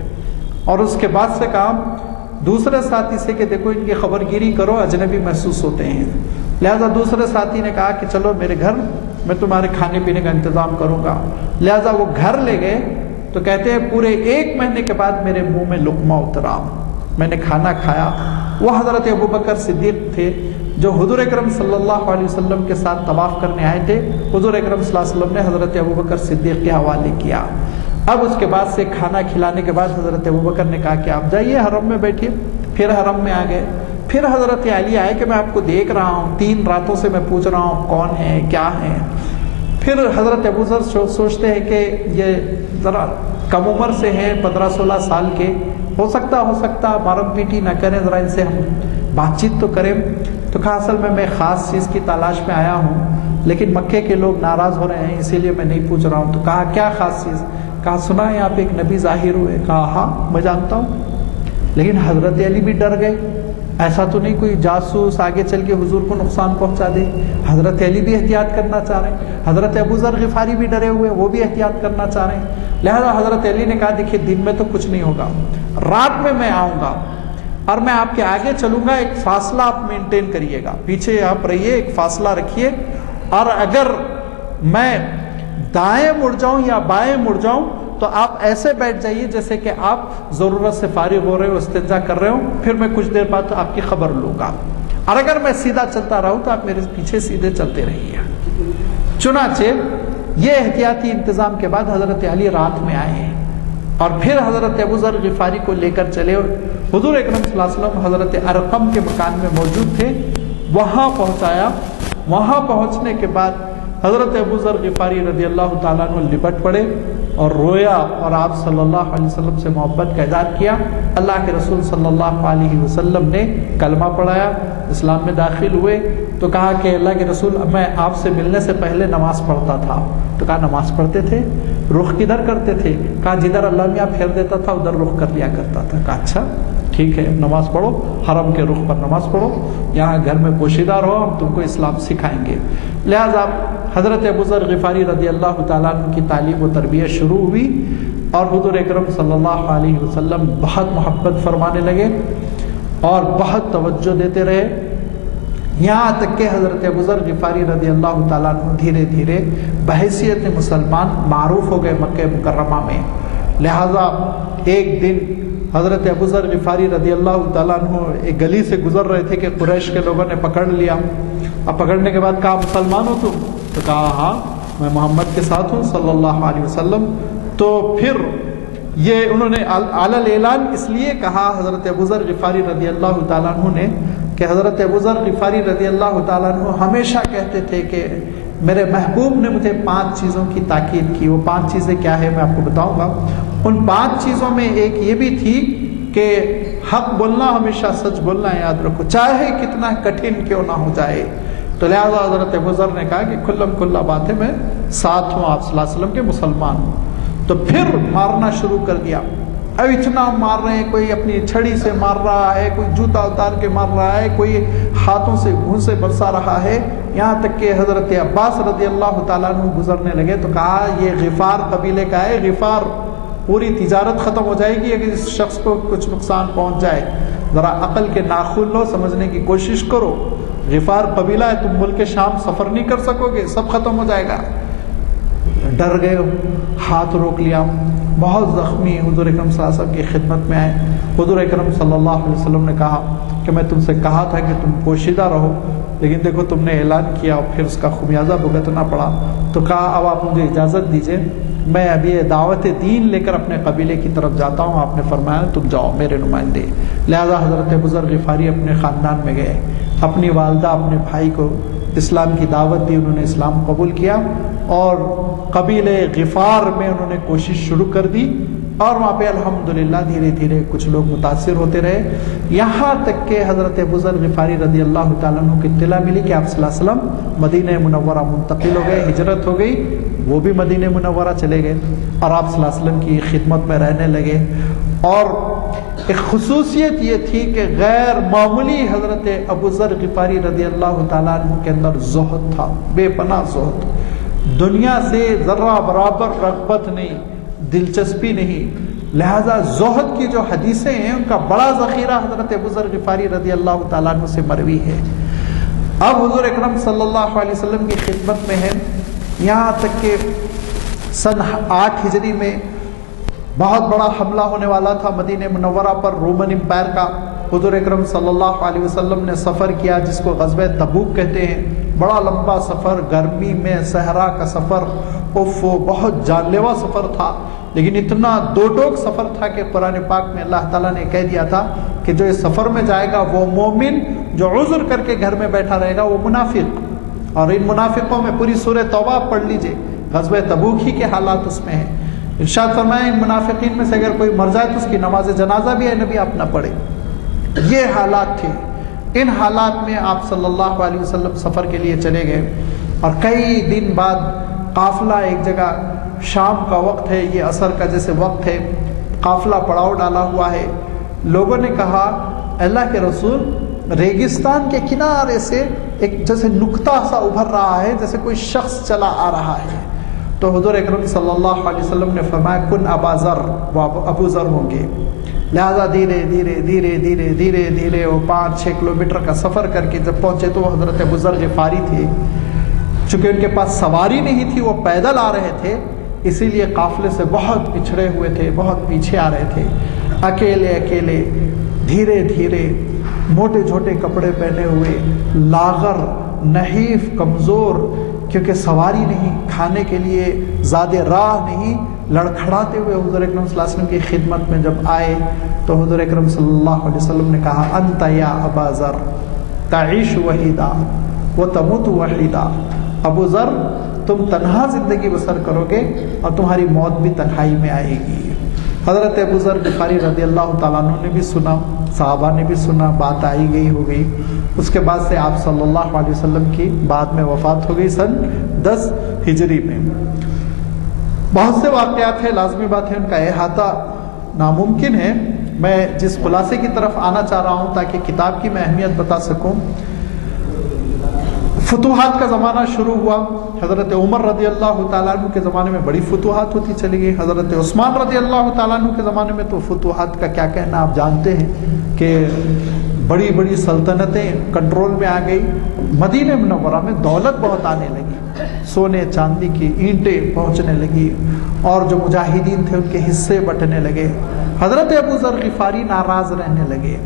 اور اس کے بعد سے کہا دوسرے ساتھی سے کہ دیکھو ان کی خبر گیری کرو، اجنبی محسوس ہوتے ہیں۔ لہذا دوسرے ساتھی نے کہا کہ چلو میرے گھر، میں تمہارے کھانے پینے کا انتظام کروں گا۔ لہذا وہ گھر لے گئے۔ تو کہتے ہیں پورے 1 مہینے کے بعد میرے منہ میں لقمہ اترا، میں نے کھانا کھایا۔ وہ حضرت ابوبکر صدیق تھے جو حضور اکرم صلی اللہ علیہ وسلم کے ساتھ طواف کرنے آئے تھے۔ حضور اکرم صلی اللہ علیہ وسلم نے حضرت ابوبکر صدیق کے حوالے کیا۔ اب اس کے بعد سے کھانا کھلانے کے بعد حضرت ابوبکر نے کہا کہ آپ جائیے حرم میں بیٹھیے. پھر حرم میں آ گئے. پھر حضرت علی آئے کہ میں آپ کو دیکھ رہا ہوں، 3 راتوں سے میں پوچھ رہا ہوں کون ہے کیا ہے. پھر حضرت ابوذر سوچتے ہیں کہ یہ ذرا کم عمر سے ہیں، 15-16 سال کے، ہو سکتا مارم پیٹی نہ کریں، ذرا ان سے ہم بات چیت تو کریں. تو کہا اصل میں خاص چیز کی تلاش میں آیا ہوں، لیکن مکے کے لوگ ناراض ہو رہے ہیں اسی لیے میں نہیں پوچھ رہا ہوں. تو کہا کیا خاص چیز؟ کہا سنا ہے آپ ایک نبی ظاہر ہوئے. کہا ہاں میں جانتا ہوں. لیکن حضرت علی بھی ڈر گئے، ایسا تو نہیں کوئی جاسوس آگے چل کے حضور کو نقصان پہنچا دے. حضرت علی بھی احتیاط کرنا چاہ رہے ہیں، حضرت ابوذر غفاری بھی ڈرے ہوئے، وہ بھی احتیاط کرنا چاہ رہے ہیں. لہذا حضرت علی نے کہا دیکھیے دن میں تو کچھ نہیں ہوگا، رات میں آؤں گا اور میں آپ کے آگے چلوں گا، ایک فاصلہ آپ مینٹین کریے گا، پیچھے آپ رہیے، ایک فاصلہ رکھیے، اور اگر میں دائیں مڑ جاؤں یا بائیں مڑ جاؤں تو آپ ایسے بیٹھ جائیے جیسے کہ آپ ضرورت سے فارغ ہو رہے ہو، استنجا کر رہے ہو. پھر میں کچھ دیر بعد آپ کی خبر لوں گا، اور اگر میں سیدھا چلتا رہوں تو آپ میرے پیچھے سیدھے چلتے رہیے. چنانچہ یہ احتیاطی انتظام کے بعد حضرت علی رات میں آئے ہیں، اور پھر حضرت ابوذر غفاری کو لے کر چلے. حضور اکرم صلی اللہ علیہ وسلم حضرت ارقم کے مکان میں موجود تھے، وہاں پہنچایا. وہاں پہنچنے کے بعد حضرت ابوذر غفاری رضی اللہ تعالیٰ عنہ لپٹ پڑے اور رویا، اور آپ صلی اللہ علیہ وسلم سے محبت کا اظہار کیا. اللہ کے رسول صلی اللہ علیہ وسلم نے کلمہ پڑھایا، اسلام میں داخل ہوئے. تو کہا کہ اللہ کے رسول میں آپ سے ملنے سے پہلے نماز پڑھتا تھا. تو کہا نماز پڑھتے تھے، رخ کدھر کرتے تھے؟ کہا جدھر اللہ میاں پھیر دیتا تھا ادھر رخ کر لیا کرتا تھا. کہا اچھا ٹھیک ہے، نماز پڑھو، حرم کے رخ پر نماز پڑھو، یہاں گھر میں پوشیدہ رہو، ہم تم کو اسلام سکھائیں گے. لہذا حضرت ابوذر غفاری رضی اللہ تعالیٰ عنہ کی تعلیم و تربیت شروع ہوئی، اور حضور اکرم صلی اللہ علیہ وسلم بہت محبت فرمانے لگے اور بہت توجہ دیتے رہے، یہاں تک کہ حضرت ابوذر غفاری رضی اللہ تعالیٰ عنہ دھیرے دھیرے بحیثیت مسلمان معروف ہو گئے مکہ مکرمہ میں. لہذا ایک دن حضرت ابوذر غفاری رضی اللہ تعالیٰ عنہ ایک گلی سے گزر رہے تھے کہ قریش کے لوگوں نے پکڑ لیا. اب پکڑنے کے بعد کہا مسلمان ہو تم؟ تو کہا ہاں میں محمد کے ساتھ ہوں صلی اللہ علیہ وسلم. تو پھر یہ انہوں نے علل اعلان اس لیے کہا حضرت ابوذر غفاری رضی اللہ تعالیٰ عنہ نے کہ حضرت ابوذر غفاری رضی اللہ تعالیٰ عنہ ہمیشہ کہتے تھے کہ میرے محبوب نے مجھے 5 چیزوں کی تاکید کی. وہ 5 چیزیں کیا ہے میں آپ کو بتاؤں گا. ان 5 چیزوں میں ایک یہ بھی تھی کہ حق بولنا، ہمیشہ سچ بولنا یاد رکھو، چاہے کتنا کٹھن کیوں نہ ہو جائے. تو لہذا حضرت ابوذر نے کہا کہ کھلم کھلا بات ہے، میں ساتھ ہوں آپ صلی اللہ علیہ وسلم کے، مسلمان ہوں. تو پھر مارنا شروع کر دیا. اب اتنا مار رہے ہیں، کوئی اپنی چھڑی سے مار رہا ہے، کوئی جوتا اتار کے مار رہا ہے، کوئی ہاتھوں سے گھونسے برسا رہا ہے، یہاں تک کہ حضرت عباس رضی اللہ تعالیٰ عنہ گزرنے لگے. تو کہا یہ غفار قبیلے کا ہے، غفار پوری تجارت ختم ہو جائے گی اگر اس شخص کو کچھ نقصان پہنچ جائے. ذرا عقل کے ناخن لو، سمجھنے کی کوشش کرو. غفار قبیلہ ہے، تم ملک شام سفر نہیں کر سکو گے، سب ختم ہو جائے گا. ڈر گئے، ہاتھ روک لیا، بہت زخمی حضور اکرم صلی اللہ علیہ وسلم کی خدمت میں آئے. حضور اکرم صلی اللہ علیہ وسلم نے کہا کہ میں تم سے کہا تھا کہ تم پوشیدہ رہو، لیکن دیکھو تم نے اعلان کیا اور پھر اس کا خمیازہ بھگتنا پڑا. تو کہا اب آپ مجھے اجازت دیجئے، میں ابھی یہ دعوت دین لے کر اپنے قبیلے کی طرف جاتا ہوں. آپ نے فرمایا تم جاؤ میرے نمائندے. لہذا حضرت ابوذر غفاری اپنے خاندان میں گئے، اپنی والدہ اپنے بھائی کو اسلام کی دعوت دی، انہوں نے اسلام قبول کیا، اور قبیلے غفار میں انہوں نے کوشش شروع کر دی، اور وہاں پہ الحمدللہ دھیرے دھیرے کچھ لوگ متاثر ہوتے رہے، یہاں تک کہ حضرت ابوذر غفاری رضی اللہ تعالیٰ عنہ کی اطلاع ملی کہ آپ صلی اللہ علیہ وسلم مدینہ منورہ منتقل ہو گئے، ہجرت ہو گئی. وہ بھی مدینہ منورہ چلے گئے اور آپ صلی اللہ علیہ وسلم کی خدمت میں رہنے لگے. اور ایک خصوصیت یہ تھی کہ غیر معمولی حضرت ابوذر غفاری رضی اللہ تعالیٰ عنہ کے اندر زہد تھا، بے پناہ زہد، دنیا سے ذرہ برابر رغبت نہیں، دلچسپی نہیں. لہذا زہد کی جو حدیثیں ہیں ان کا بڑا ذخیرہ حضرت ابوذر غفاری رضی اللہ تعالیٰ عنہ سے مروی ہے. اب حضور اکرم صلی اللہ علیہ وسلم کی خدمت میں ہے، یہاں تک کہ سن 8 ہجری میں بہت بڑا حملہ ہونے والا تھا مدینہ منورہ پر رومن امپائر کا. حضور اکرم صلی اللہ علیہ وسلم نے سفر کیا جس کو غزوہ تبوک کہتے ہیں. بڑا لمبا سفر، گرمی میں صحرا کا سفر، بہت جان لیوا سفر تھا. لیکن اتنا دو ٹوک سفر تھا کہ قرآن پاک میں اللہ تعالیٰ نے کہہ دیا تھا کہ جو اس سفر میں جائے گا وہ مومن، جو عذر کر کے گھر میں بیٹھا رہے گا وہ منافق۔ اور ان منافقوں میں پوری سورہ توبہ پڑھ لیجئے، غزوہ تبوک ہی کے حالات اس میں ہیں۔ ارشاد فرمایا ان منافقین میں سے اگر کوئی مر جائے تو اس کی نماز جنازہ بھی ہے نبی آپ نہ پڑھے۔ یہ حالات تھے، ان حالات میں آپ صلی اللہ علیہ وسلم سفر کے لیے چلے گئے، اور کئی دن بعد قافلہ ایک جگہ، شام کا وقت ہے، یہ عصر کا جیسے وقت ہے، قافلہ پڑاؤ ڈالا ہوا ہے۔ لوگوں نے کہا اللہ کے رسول، ریگستان کے کنارے سے ایک جیسے نقطہ سا ابھر رہا ہے، جیسے کوئی شخص چلا آ رہا ہے۔ تو حضور اکرم صلی اللہ علیہ وسلم نے فرمایا کن ابا ذر، وہ ابو ذر ہوں گے۔ لہذا دھیرے دھیرے دھیرے دھیرے دھیرے دھیرے وہ 5-6 کلومیٹر کا سفر کر کے جب پہنچے تو وہ حضرت ابو ذر غفاری تھے۔ چونکہ ان کے پاس سواری نہیں تھی، وہ پیدل آ رہے تھے، اسی لیے قافلے سے بہت پچھڑے ہوئے تھے، بہت پیچھے آ رہے تھے، اکیلے اکیلے دھیرے دھیرے، موٹے چھوٹے کپڑے پہنے ہوئے، لاغر، نحیف، کمزور، کیونکہ سواری نہیں، کھانے کے لیے زیادہ راہ نہیں، لڑکھڑاتے ہوئے حضور اکرم صلی اللہ علیہ وسلم کی خدمت میں جب آئے تو حضور اکرم صلی اللہ علیہ وسلم نے کہا انت یا ابا ذر تعیش وحیدا وتموت وحیدا، ابو ذر تم تنہا زندگی بسر کرو گے اور تمہاری موت بھی تنہائی میں آئے گی۔ حضرت ابو ذر غفاری رضی اللہ تعالیٰ عنہ نے بھی سنا، صحابہ نے بھی سنا، بات آئی گئی ہو گئی۔ اس کے بعد سے آپ صلی اللہ علیہ وسلم کی بعد میں وفات ہو گئی سن 10 ہجری میں۔ بہت سے واقعات ہیں، لازمی بات ہے ان کا احاطہ ناممکن ہے۔ میں جس خلاصے کی طرف آنا چاہ رہا ہوں تاکہ کتاب کی میں اہمیت بتا سکوں، فتوحات کا زمانہ شروع ہوا۔ حضرت عمر رضی اللہ تعالیٰ عنہ کے زمانے میں بڑی فتوحات ہوتی چلی گئی۔ حضرت عثمان رضی اللہ تعالیٰ عنہ کے زمانے میں تو فتوحات کا کیا کہنا، آپ جانتے ہیں کہ بڑی بڑی سلطنتیں کنٹرول میں آ گئی۔ مدینہ منورہ میں دولت بہت آنے لگی، سونے چاندی کی اینٹیں پہنچنے لگی، اور جو مجاہدین تھے ان کے حصے بٹنے لگے۔ حضرت ابو ذر غفاری ناراض رہنے لگے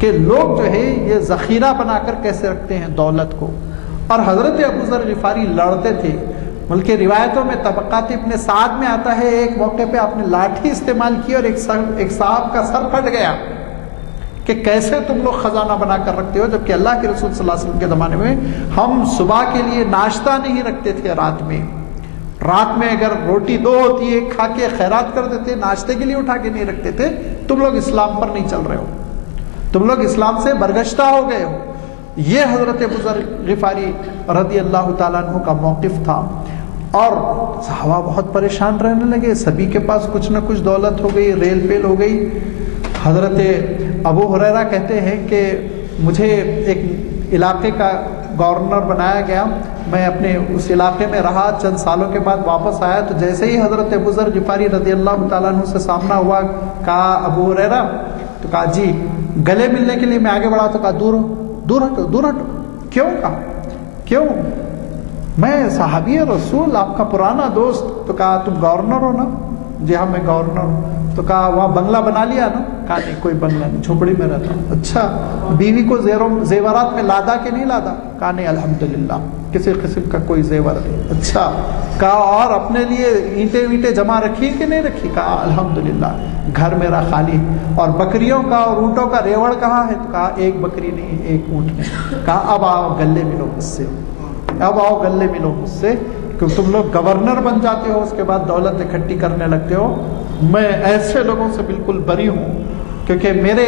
کہ لوگ جو ہے یہ ذخیرہ بنا کر کیسے رکھتے ہیں دولت کو، اور حضرت ابو ذر غفاری لڑتے تھے۔ بلکہ روایتوں میں طبقات ابن سعد میں آتا ہے ایک موقع پہ آپ نے لاٹھی استعمال کی اور ایک صاحب کا سر پھٹ گیا کہ کیسے تم لوگ خزانہ بنا کر رکھتے ہو، جبکہ اللہ کے رسول صلی اللہ علیہ وسلم کے زمانے میں ہم صبح کے لیے ناشتہ نہیں رکھتے تھے، رات میں اگر روٹی 2 ہوتی ہے کھا کے خیرات کر دیتے، ناشتے کے لیے اٹھا کے نہیں رکھتے تھے۔ تم لوگ اسلام پر نہیں چل رہے ہو، تم لوگ اسلام سے برگشتہ ہو گئے ہو۔ یہ حضرت ابو ذر غفاری رضی اللہ تعالیٰ عنہ کا موقف تھا، اور صحابہ بہت پریشان رہنے لگے، سبھی کے پاس کچھ نہ کچھ دولت ہو گئی، ریل پیل ہو گئی۔ حضرت ابو ہریرہ کہتے ہیں کہ مجھے ایک علاقے کا گورنر بنایا گیا، میں اپنے اس علاقے میں رہا، چند سالوں کے بعد واپس آیا تو جیسے ہی حضرت ابو ذر غفاری رضی اللہ تعالیٰ عنہ سے سامنا ہوا، کہا ابو ہریرہ، تو کہا جی، گلے ملنے کے لیے میں آگے بڑھا تو کہا دور ہو، دور ہٹو، دور ہٹو۔ کیوں؟ کہا کیوں؟ میں صحابی رسول، آپ کا پرانا دوست۔ تو کہا تم گورنر ہو نا؟ جی ہاں میں گورنر ہوں۔ تو کہا وہاں بنگلہ بنا لیا نا؟ کہا نہیں، کوئی بنگلہ نہیں، جھوپڑی میں رہتا ہوں۔ اچھا، بیوی کو زیورات میں لادا کہ نہیں لادا؟ کہا نہیں الحمدللہ، کسی قسم کا کوئی زیور نہیں۔ اچھا، کہا اور اپنے لیے اینٹیں وینٹیں جمع رکھی کہ نہیں رکھی؟ کہا الحمدللہ، گھر میرا خالی۔ اور بکریوں کا اور اونٹوں کا ریوڑ کہاں ہے؟ تو کہا ایک بکری نہیں، ایک اونٹ نہیں۔ کہا اب آؤ گلے ملو مجھ سے، اب آؤ گلے ملو مجھ سے، کیونکہ تم لوگ گورنر بن جاتے ہو، اس کے بعد دولت اکٹھی کرنے لگتے ہو۔ میں ایسے لوگوں سے بالکل بری ہوں، کیونکہ میرے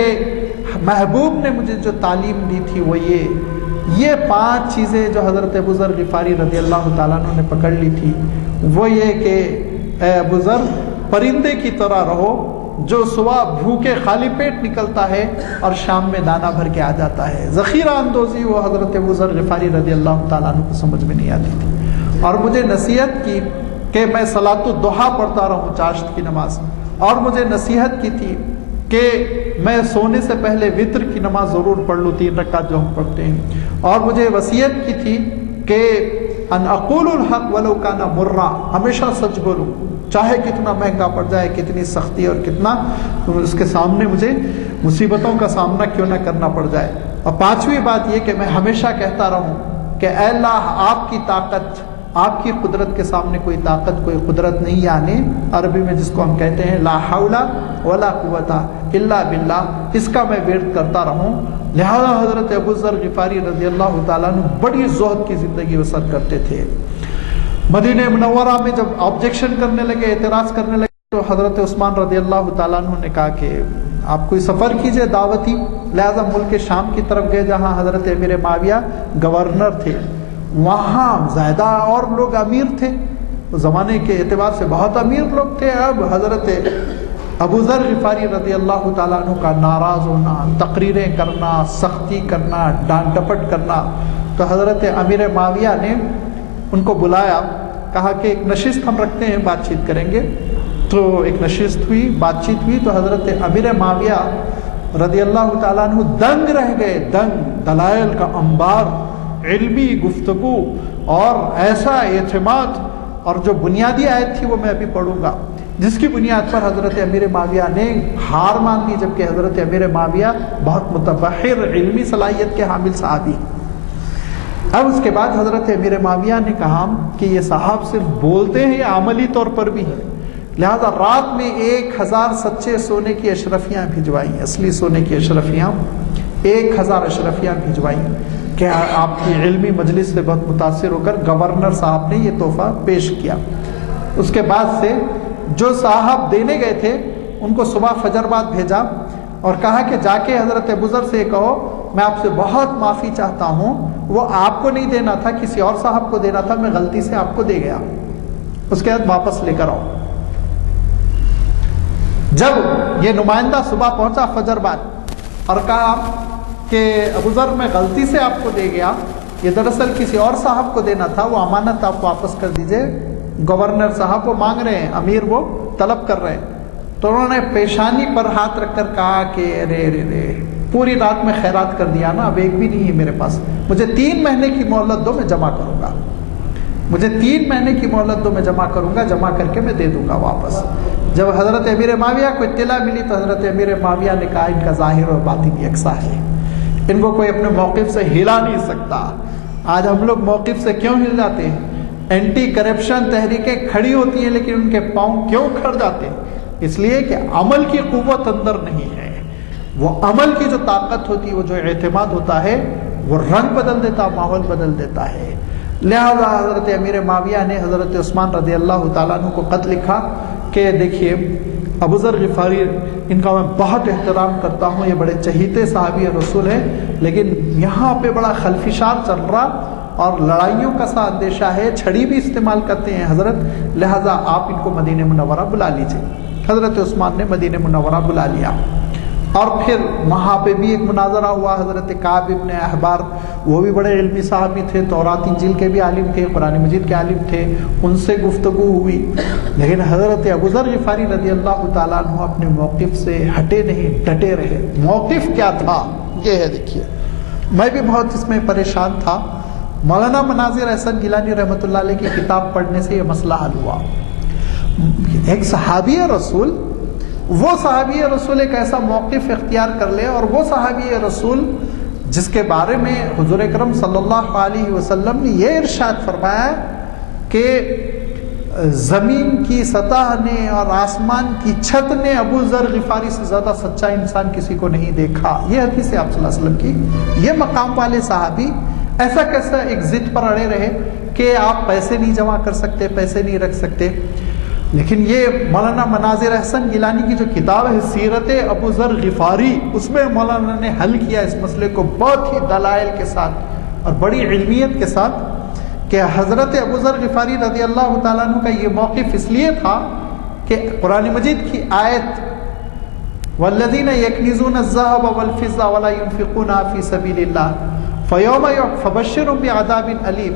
محبوب نے مجھے جو تعلیم دی تھی وہ یہ 5 چیزیں جو حضرت ابو ذر غفاری رضی اللہ تعالیٰ عنہ نے پکڑ لی تھی، وہ یہ کہ اے ابو ذر، پرندے کی طرح رہو جو صبح بھوکے خالی پیٹ نکلتا ہے اور شام میں دانہ بھر کے آ جاتا ہے۔ ذخیرہ اندوزی وہ حضرت ابو ذر غفاری رضی اللہ تعالیٰ عنہ کو سمجھ میں نہیں آتی تھی، اور مجھے نصیحت کی کہ میں صلاۃ الضحیٰ پڑھتا رہوں، چاشت کی نماز، اور مجھے نصیحت کی تھی کہ میں سونے سے پہلے وتر کی نماز ضرور پڑھ لوں، 3 رکعت جو ہم پڑھتے ہیں، اور مجھے وصیت کی تھی کہ ان اقول الحق ولو کان مرا، ہمیشہ سچ بولوں چاہے کتنا مہنگا پڑ جائے، کتنی سختی اور کتنا اس کے سامنے مجھے مصیبتوں کا سامنا کیوں نہ کرنا پڑ جائے۔ اور 5ویں بات یہ کہ میں ہمیشہ کہتا رہوں کہ اے اللہ، آپ کی طاقت آپ کی قدرت کے سامنے کوئی طاقت کوئی قدرت نہیں، یعنی عربی میں جس کو ہم کہتے ہیں لا حول ولا قوت الا باللہ، اس کا میں ورد کرتا رہوں۔ لہذا حضرت ابو ذر غفاری رضی اللہ تعالیٰ عنہ بڑی زہد کی زندگی بسر کرتے تھے۔ مدینہ منورہ میں جب آبجیکشن کرنے لگے، اعتراض کرنے لگے، تو حضرت عثمان رضی اللہ تعالیٰ عنہ نے کہا کہ آپ کوئی سفر کیجئے دعوتی۔ لہذا ملک شام کی طرف گئے جہاں حضرت امیر معاویہ گورنر تھے، وہاں زیادہ اور لوگ امیر تھے، زمانے کے اعتبار سے بہت امیر لوگ تھے۔ اب حضرت ابو ذر غفاری رضی اللہ تعالیٰ عنہ کا ناراض ہونا، تقریریں کرنا، سختی کرنا، ڈانٹ ڈپٹ کرنا، تو حضرت امیر معاویہ نے ان کو بلایا، کہا کہ ایک نشست ہم رکھتے ہیں، بات چیت کریں گے۔ تو ایک نشست ہوئی، بات چیت ہوئی، تو حضرت امیر معاویہ رضی اللہ تعالیٰ عنہ دنگ رہ گئے، دنگ، دلائل کا انبار، علمی گفتگو اور ایسا اعتماد، اور جو بنیادی آیت تھی وہ میں ابھی پڑھوں گا، جس کی بنیاد پر حضرت امیر معاویہ نے ہار مان لی، جبکہ حضرت امیر معاویہ بہت متبحر علمی صلاحیت کے حامل صحابی۔ اب اس کے بعد حضرت امیر معاویہ نے کہا کہ یہ صاحب صرف بولتے ہیں یا عملی طور پر بھی ہیں، لہذا رات میں 1000 سچے سونے کی اشرفیاں بھجوائیں، اصلی سونے کی اشرفیاں 1000 اشرفیاں بھجوائیں کہ آپ کی علمی مجلس سے بہت متاثر ہو کر گورنر صاحب نے یہ تحفہ پیش کیا۔ اس کے بعد سے جو صاحب دینے گئے تھے ان کو صبح فجر بعد بھیجا اور کہا کہ جا کے حضرت ابو ذر سے کہو میں آپ سے بہت معافی چاہتا ہوں، وہ آپ کو نہیں دینا تھا، کسی اور صاحب کو دینا تھا، میں غلطی سے آپ کو دے گیا، اس کے بعد واپس لے کر آؤ۔ جب یہ نمائندہ صبح پہنچا فجر بعد اور کہا کہ ابو ذر میں غلطی سے آپ کو دے گیا، یہ دراصل کسی اور صاحب کو دینا تھا، وہ امانت آپ واپس کر دیجئے، گورنر صاحب وہ مانگ رہے ہیں، امیر وہ طلب کر رہے ہیں۔ تو انہوں نے پیشانی پر ہاتھ رکھ کر کہا کہ رے رے رے پوری رات میں خیرات کر دیا نا، اب ایک بھی نہیں ہے میرے پاس، مجھے 3 مہینے کی مہلت دو، میں جمع کروں گا، مجھے 3 مہینے کی مہلت دو، میں جمع کروں گا، جمع کر کے میں دے دوں گا واپس۔ جب حضرت امیر معاویہ کو اطلاع ملی تو حضرت امیر معاویہ نے کہا ان کا ظاہر و باطن یکساں ہے، ان کو کوئی اپنے موقف سے ہلا نہیں سکتا۔ آج ہم لوگ موقف سے کیوں ہل جاتے ہیں؟ اینٹی کرپشن تحریکیں کھڑی ہوتی ہیں لیکن ان کے پاؤں کیوں کھڑ جاتے ہیں؟ اس لیے کہ عمل کی قوت اندر نہیں ہے۔ وہ عمل کی جو طاقت ہوتی ہے، وہ جو اعتماد ہوتا ہے، وہ رنگ بدل دیتا، ماحول بدل دیتا ہے۔ لہذا حضرت امیر معاویہ نے حضرت عثمان رضی اللہ تعالیٰ عنہ کو خط لکھا کہ دیکھیے ابو ذر غفاری ان کا میں بہت احترام کرتا ہوں، یہ بڑے چہیتے صحابی رسول ہیں، لیکن یہاں پہ بڑا خلفشار چل رہا اور لڑائیوں کا سا اندیشہ ہے، چھڑی بھی استعمال کرتے ہیں حضرت، لہذا آپ ان کو مدینہ منورہ بلا لیجئے۔ حضرت عثمان نے مدینہ منورہ بلا لیا، اور پھر وہاں پہ بھی ایک مناظرہ ہوا۔ حضرت کعب ابن احبار وہ بھی بڑے علمی صحابی تھے، تورات انجیل کے بھی عالم تھے، قرآن مجید کے عالم تھے، ان سے گفتگو ہوئی، لیکن حضرت ابو ذر غفاری رضی اللہ تعالیٰ عنہ اپنے موقف سے ہٹے نہیں، ڈٹے رہے۔ موقف کیا تھا یہ ہے، دیکھیے میں بھی بہت اس میں پریشان تھا۔ مولانا مناظر احسن گیلانی رحمۃ اللہ علیہ کی کتاب پڑھنے سے یہ مسئلہ حل ہوا۔ ایک صحابی رسول، وہ صحابی رسول ایک ایسا موقف اختیار کر لے، اور وہ صحابی رسول جس کے بارے میں حضور اکرم صلی اللہ علیہ وسلم نے یہ ارشاد فرمایا کہ زمین کی سطح نے اور آسمان کی چھت نے ابو ذر غفاری سے زیادہ سچا انسان کسی کو نہیں دیکھا، یہ حدیث ہے آپ صلی اللہ علیہ وسلم کی۔ یہ مقام والے صحابی ایسا کیسا ایک ضد پر اڑے رہے کہ آپ پیسے نہیں جمع کر سکتے، پیسے نہیں رکھ سکتے؟ لیکن یہ مولانا مناظر احسن گیلانی کی جو کتاب ہے سیرت ابو ذر غفاری، اس میں مولانا نے حل کیا اس مسئلے کو بہت ہی دلائل کے ساتھ اور بڑی علمیت کے ساتھ، کہ حضرت ابو ذر غفاری رضی اللہ تعالیٰ عنہ کا یہ موقف اس لیے تھا کہ قرآن مجید کی آیت والذین یکنزون الذهب والفضة ولا ينفقونها في سبيل الله فبشرهم بعذاب أليم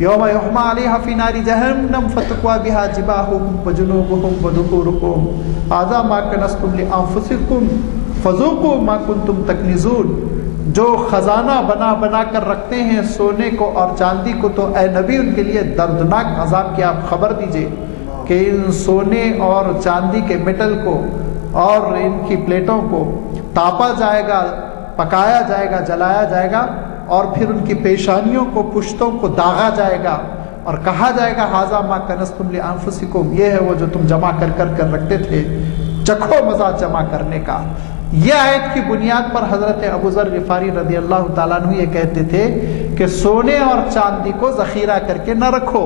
یوم یحمى علیہا فی نار جہنم فتقوی بہا جباہہم وجنوبہم وظہورہم ھذا ما کنزتم لانفسکم فذوقوا ما کنتم تکنزون۔ جو خزانہ بنا بنا کر رکھتے ہیں سونے کو اور چاندی کو، تو اے نبی ان کے لیے دردناک عذاب کی آپ خبر دیجئے کہ ان سونے اور چاندی کے میٹل کو اور ان کی پلیٹوں کو تاپا جائے گا، پکایا جائے گا، جلایا جائے گا، اور پھر ان کی پیشانیوں کو، پشتوں کو داغا جائے گا، اور کہا جائے گا ھذا ما کنزتم لانفسکم، یہ ہے وہ جو تم جمع کر رکھتے تھے، چکھو مزہ جمع کرنے کا۔ یہ آیت کی بنیاد پر حضرت ابو ذر غفاری رضی اللہ تعالیٰ عنہ یہ کہتے تھے کہ سونے اور چاندی کو ذخیرہ کر کے نہ رکھو،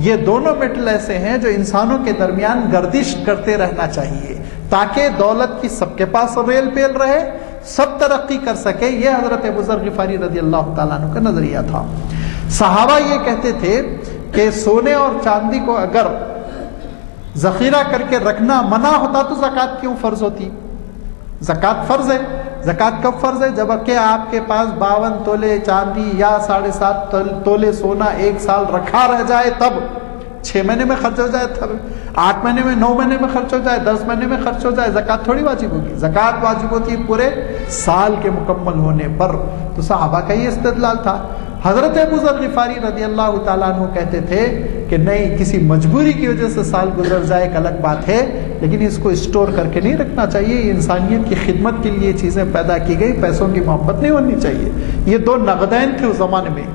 یہ دونوں میٹل ایسے ہیں جو انسانوں کے درمیان گردش کرتے رہنا چاہیے تاکہ دولت کی سب کے پاس ریل پیل رہے، سب ترقی کر سکے۔ یہ حضرت ابو ذر غفاری رضی اللہ تعالیٰ عنہ کا نظریہ تھا۔ صحابہ یہ کہتے تھے کہ سونے اور چاندی کو اگر ذخیرہ کر کے رکھنا منع ہوتا تو زکوٰۃ کیوں فرض ہوتی؟ زکوٰۃ فرض ہے۔ زکوٰۃ کب فرض ہے؟ جب کہ آپ کے پاس 52 تولے چاندی یا 7.5 تولے سونا 1 سال رکھا رہ جائے، تب 6 مہینے میں خرچ ہو جائے، تب 8 مہینے میں، 9 مہینے میں خرچ ہو جائے، 10 مہینے میں خرچ ہو جائے، زکوٰۃ تھوڑی واجب ہوگی۔ زکوٰۃ واجب ہوتی ہے پورے سال کے مکمل ہونے پر۔ تو صحابہ کا یہ استدلال تھا۔ حضرت ابو ذر غفاری رضی اللہ تعالیٰ عنہ کہتے تھے کہ نہیں، کسی مجبوری کی وجہ سے سال گزر جائے ایک الگ بات ہے، لیکن اس کو اسٹور کر کے نہیں رکھنا چاہیے۔ یہ انسانیت کی خدمت کے لیے چیزیں پیدا کی گئی، پیسوں کی محبت نہیں ہونی چاہیے۔ یہ 2 نقدین تھے اس زمانے میں،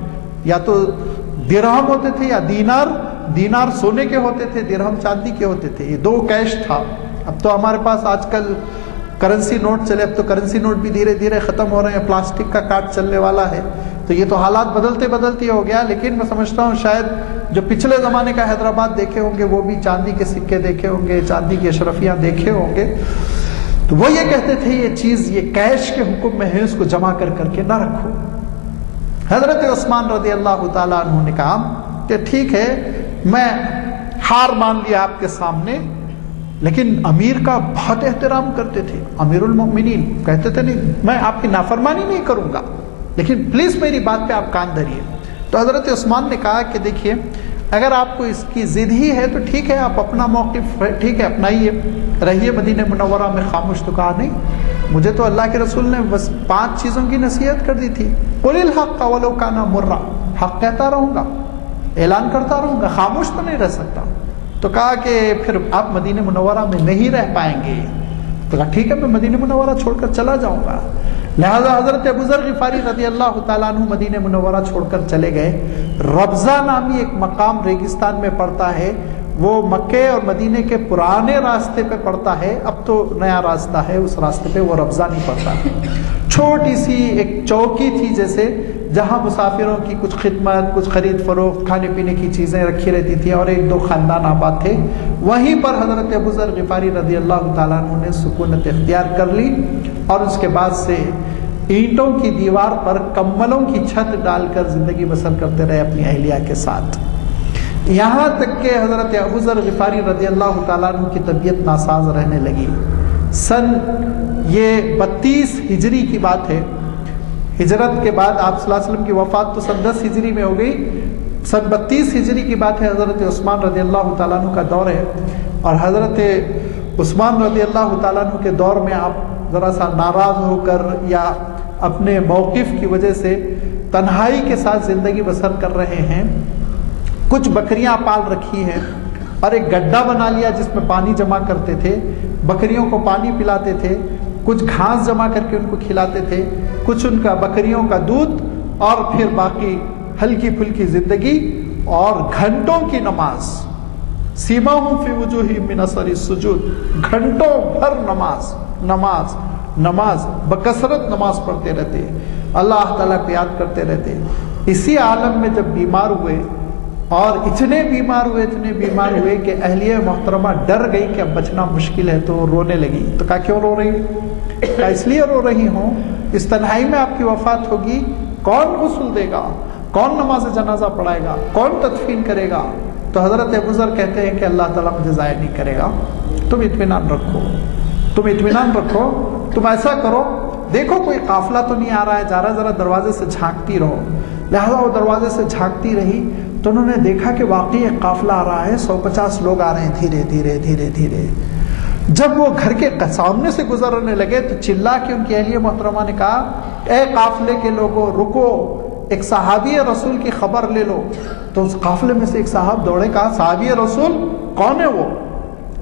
یا تو درہم ہوتے تھے یا دینار سونے کے ہوتے تھے، درہم چاندی کے ہوتے تھے، یہ 2 کیش تھا۔ اب تو ہمارے پاس آج کل کرنسی نوٹ چلے، اب تو کرنسی نوٹ بھی دھیرے دھیرے ختم ہو رہے ہیں، پلاسٹک کا کارڈ چلنے والا ہے۔ تو یہ تو حالات بدلتے ہو گیا، لیکن میں سمجھتا ہوں شاید جو پچھلے زمانے کا حیدرآباد دیکھے ہوں گے وہ بھی چاندی کے سکے دیکھے ہوں گے، چاندی کی اشرفیاں دیکھے ہوں گے۔ تو وہ یہ کہتے تھے یہ چیز، یہ کیش کے حکم میں ہے، اس کو جمع کر کے نہ رکھو۔ حضرت عثمان رضی اللہ تعالیٰ عنہ نے کہا کہ ٹھیک ہے، میں ہار مان لیا آپ کے سامنے، لیکن امیر کا بہت احترام کرتے تھے، امیر المؤمنین کہتے تھے نہیں، میں آپ کی نافرمانی نہیں کروں گا، لیکن پلیز میری بات پہ آپ کان دھریے۔ تو حضرت عثمان نے کہا کہ دیکھیے، اگر آپ کو اس کی ضد ہی ہے تو ٹھیک ہے، آپ اپنا موقف ٹھیک ہے اپنائیے، رہیے مدینہ منورہ میں خاموش۔ تو کہا نہیں، مجھے تو اللہ کے رسول نے بس 5 چیزوں کی نصیحت کر دی تھی، قل الحق ولو کان مرا، حق کہتا رہوں گا، اعلان کرتا رہوں گا، خاموش تو نہیں رہ سکتا۔ تو کہا کہ پھر آپ مدینہ منورہ میں نہیں رہ پائیں گے۔ تو کہا ٹھیک ہے، میں مدینہ منورہ چھوڑ کر چلا جاؤں گا۔ لہذا حضرت ابو ذر غفاری رضی اللہ تعالیٰ عنہ مدینہ منورہ چھوڑ کر چلے گئے۔ ربضہ نامی ایک مقام ریگستان میں پڑتا ہے، وہ مکے اور مدینے کے پرانے راستے پہ پڑتا ہے، اب تو نیا راستہ ہے، اس راستے پہ وہ ربضہ نہیں پڑتا۔ چھوٹی سی ایک چوکی تھی جیسے، جہاں مسافروں کی کچھ خدمت، کچھ خرید فروخت، کھانے پینے کی چیزیں رکھی رہتی تھی، اور 1-2 خاندان آباد تھے۔ وہیں پر حضرت ابو ذر غفاری رضی اللہ تعالیٰ عنہ نے سکونت اختیار کر لی، اور اس کے بعد سے اینٹوں کی دیوار پر کمبلوں کی چھت ڈال کر زندگی بسر کرتے رہے اپنی اہلیہ کے ساتھ، یہاں تک کہ حضرت ابو ذر غفاری رضی اللہ تعالیٰ عنہ کی طبیعت ناساز رہنے لگی۔ سن یہ 32 ہجری کی بات ہے، ہجرت کے بعد آپ صلی اللہ علیہ وسلم کی وفات تو سن 10 ہجری میں ہو گئی، سن 32 ہجری کی بات ہے۔ حضرت عثمان رضی اللہ تعالیٰ عنہ کا دور ہے، اور حضرت عثمان رضی اللہ تعالیٰ عنہ کے دور میں آپ ذرا سا ناراض ہو کر یا اپنے موقف کی وجہ سے تنہائی کے ساتھ زندگی بسر کر رہے ہیں۔ کچھ بکریاں پال رکھی ہیں، اور ایک گڈھا بنا لیا جس میں پانی جمع کرتے تھے، بکریوں کو پانی پلاتے تھے، کچھ گھاس جمع کر کے ان کو کھلاتے تھے، کچھ ان کا بکریوں کا دودھ، اور پھر باقی ہلکی پھلکی زندگی اور گھنٹوں کی نماز۔ سیماہم فی وجوہہم من اثر السجود، گھنٹوں بھر نماز بکثرت نماز پڑھتے رہتے، اللہ تعالیٰ کو یاد کرتے رہتے۔ اسی عالم میں جب بیمار ہوئے، اور اتنے بیمار ہوئے کہ اہلیہ محترمہ ڈر گئی کہ اب بچنا مشکل ہے، تو رونے لگی۔ تو کہا کیوں رو رہی؟ کہا اس لیے رو رہی ہوں، اس تنہائی میں آپ کی وفات ہوگی، کون غسل دے گا، کون نماز جنازہ پڑھائے گا، کون تدفین کرے گا؟ تو حضرت ابو ذر کہتے ہیں کہ اللہ تعالیٰ مجھے ضائع نہیں کرے گا، تم اطمینان رکھو، تم ایسا کرو، دیکھو کوئی قافلہ تو نہیں آ رہا ہے، جا رہا ہے، ذرا دروازے سے جھانکتی رہو۔ لہذا وہ دروازے سے جھانکتی رہی، تو انہوں نے دیکھا کہ واقعی ایک قافلہ آ رہا ہے، 150 لوگ آ رہے ہیں، دھیرے دھیرے۔ جب وہ گھر کے سامنے سے گزرنے لگے تو چلا کے ان کی اہلیہ محترمہ نے کہا، اے قافلے کے لوگوں رکو، ایک صحابی رسول کی خبر لے لو۔ تو اس قافلے میں سے ایک صاحب دوڑے، کہا صحابی رسول کون ہے؟ وہ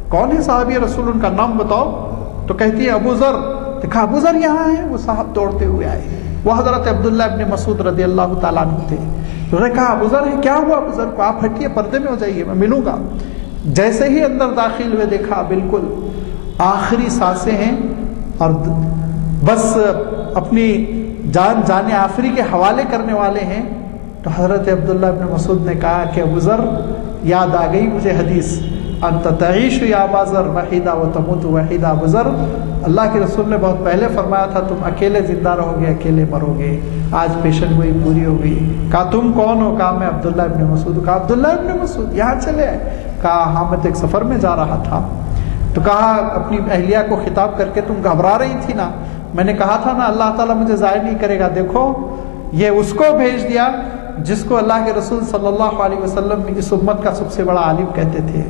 کون ہے صحابی رسول؟ ان کا نام بتاؤ۔ تو کہتی ہے ابو ذر۔ دیکھا ابو ذر یہاں ہے، وہ صاحب دوڑتے ہوئے آئے، وہ حضرت عبداللہ ابن مسعود رضی اللہ تعالیٰ عنہ تھے۔ انہوں نے کہا ابو ذر ہے، کیا ہوا ابو ذر کو؟ آپ ہٹیے، پردے میں ہو جائیے، میں ملوں گا۔ جیسے ہی اندر داخل ہوئے دیکھا بالکل آخری سانسیں ہیں اور بس اپنی جان آخری کے حوالے کرنے والے ہیں۔ تو حضرت عبداللہ ابن مسعود نے کہا کہ ابو ذر، یاد آ گئی مجھے حدیث، انت تعیش یا ابا ذر وحیدہ و تموت وحیدہ۔ ابو ذر، اللہ کے رسول نے بہت پہلے فرمایا تھا تم اکیلے زندہ رہو گے، اکیلے مرو گے۔ آج پیشن گوئی پوری ہو گئی۔ کہا تم کون ہو؟ کہا میں عبداللہ ابن مسعود۔ کہا عبداللہ ابن مسعود یہاں چلے آئے؟ کہا ہاں میں تو ایک سفر میں جا رہا تھا۔ تو کہا اپنی اہلیہ کو خطاب کر کے تم گھبرا رہی تھی نا، میں نے کہا تھا نا اللہ تعالیٰ مجھے ضائع نہیں کرے گا، دیکھو یہ اس کو بھیج دیا جس کو اللہ کے رسول صلی اللہ علیہ وسلم اس امت کا سب سے بڑا عالم کہتے تھے۔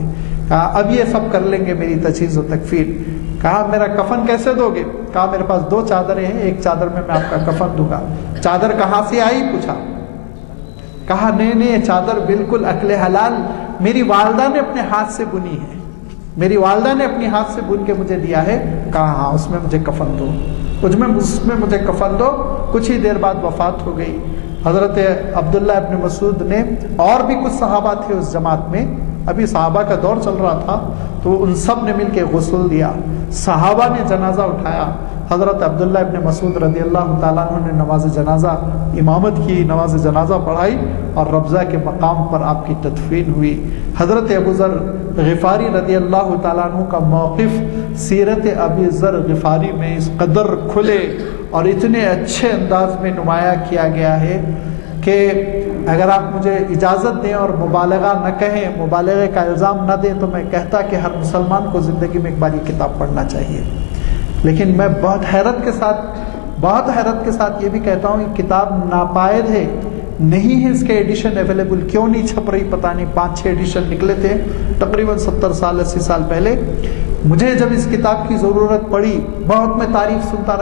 کہا اب یہ سب کر لیں گے میری تجہیز و تکفین۔ کہا میرا کفن کیسے دو گے؟ کہا میرے پاس 2 چادریں ہیں، ایک چادر میں آپ کا کفن دوں گا۔ چادر کہاں سے آئی پوچھا؟ کہا نہیں یہ چادر بالکل اکل حلال میری والدہ نے اپنے ہاتھ سے بنی ہے، میری والدہ نے اپنی ہاتھ سے بن کے مجھے دیا ہے۔ کہا ہاں اس میں مجھے کفن دو، اس میں مجھے کفن دو۔ کچھ ہی دیر بعد وفات ہو گئی۔ حضرت عبداللہ ابن مسعود نے، اور بھی کچھ صحابہ تھے اس جماعت میں، ابھی صحابہ کا دور چل رہا تھا، تو ان سب نے مل کے غسل دیا، صحابہ نے جنازہ اٹھایا۔ حضرت عبداللہ ابن مسعود رضی اللہ تعالیٰ عنہ نے نماز جنازہ امامت کی، نماز جنازہ پڑھائی اور ربضہ کے مقام پر آپ کی تدفین ہوئی۔ حضرت ابو ذر غفاری رضی اللہ تعالیٰ عنہ کا موقف سیرت ابی ذر غفاری میں اس قدر کھلے اور اتنے اچھے انداز میں نمایاں کیا گیا ہے کہ اگر آپ مجھے اجازت دیں اور مبالغہ نہ کہیں، مبالغے کا الزام نہ دیں، تو میں کہتا کہ ہر مسلمان کو زندگی میں ایک بار یہ کتاب پڑھنا چاہیے۔ لیکن میں بہت حیرت کے ساتھ یہ بھی کہتا ہوں کہ کتاب ناپائد ہے، نہیں ہے اس کے ایڈیشن اویلیبل۔ کیوں نہیں چھپ رہی پتہ نہیں، 5-6 ایڈیشن نکلے تھے تقریباً 70 سال 80 سال پہلے۔ مجھے جب اس کتاب کی ضرورت پڑی، بہت میں تعریف سنتا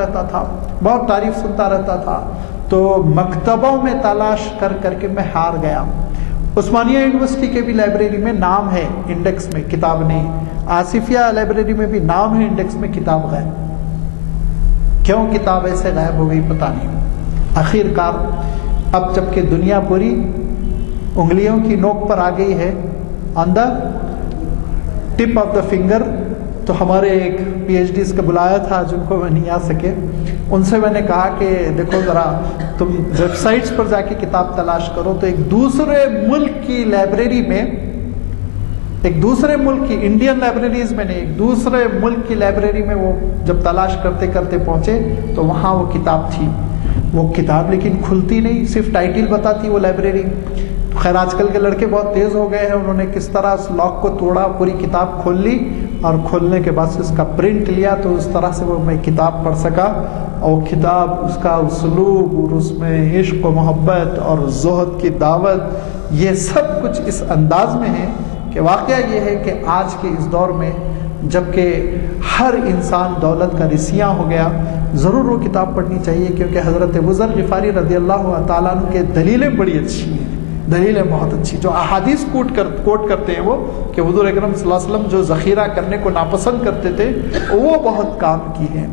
رہتا تھا، تو مکتبوں میں تلاش کر کے میں ہار گیا۔ عثمانیہ یونیورسٹی کے بھی لائبریری میں نام ہے انڈیکس میں، کتاب نہیں۔ آصفیہ لائبریری میں بھی نام ہے انڈیکس میں، کتاب غائب۔ کیوں کتاب ایسے غائب ہو گئی پتہ نہیں۔ آخر کار اب جب کہ دنیا پوری انگلیوں کی نوک پر آ گئی ہے، آن دا ٹپ آف دا فنگر، تو ہمارے ایک پی ایچ ڈیز کا بلایا تھا جن کو میں نہیں آ سکے، ان سے میں نے کہا کہ دیکھو ذرا تم ویب سائٹس پر جا کے کتاب تلاش کرو، تو ایک دوسرے ملک کی لائبریری میں، ایک دوسرے ملک کی، انڈین لائبریریز میں نہیں، ایک دوسرے ملک کی لائبریری میں وہ جب تلاش کرتے کرتے پہنچے تو وہاں وہ کتاب تھی۔ وہ کتاب لیکن کھلتی نہیں، صرف ٹائٹل بتاتی وہ لائبریری۔ خیر آج کل کے لڑکے بہت تیز ہو گئے ہیں، انہوں نے کس طرح اس لاک کو توڑا، پوری کتاب کھول لی اور کھولنے کے بعد اس کا پرنٹ لیا، تو اس طرح سے وہ میں کتاب پڑھ سکا۔ اور کتاب، اس کا اسلوب اور اس میں عشق و محبت اور زہد کی دعوت، یہ سب کچھ اس انداز میں ہے کہ واقعہ یہ ہے کہ آج کے اس دور میں جب کہ ہر انسان دولت کا رسیاں ہو گیا، ضرور وہ کتاب پڑھنی چاہیے، کیونکہ حضرت ابو ذر غفاری رضی اللہ تعالیٰ عنہ کے دلیلیں بڑی اچھی ہیں، دلیلیں بہت اچھی، جو احادیث کوٹ کرتے ہیں وہ کہ حضور اکرم صلی اللہ علیہ وسلم جو ذخیرہ کرنے کو ناپسند کرتے تھے وہ بہت کام کی ہیں۔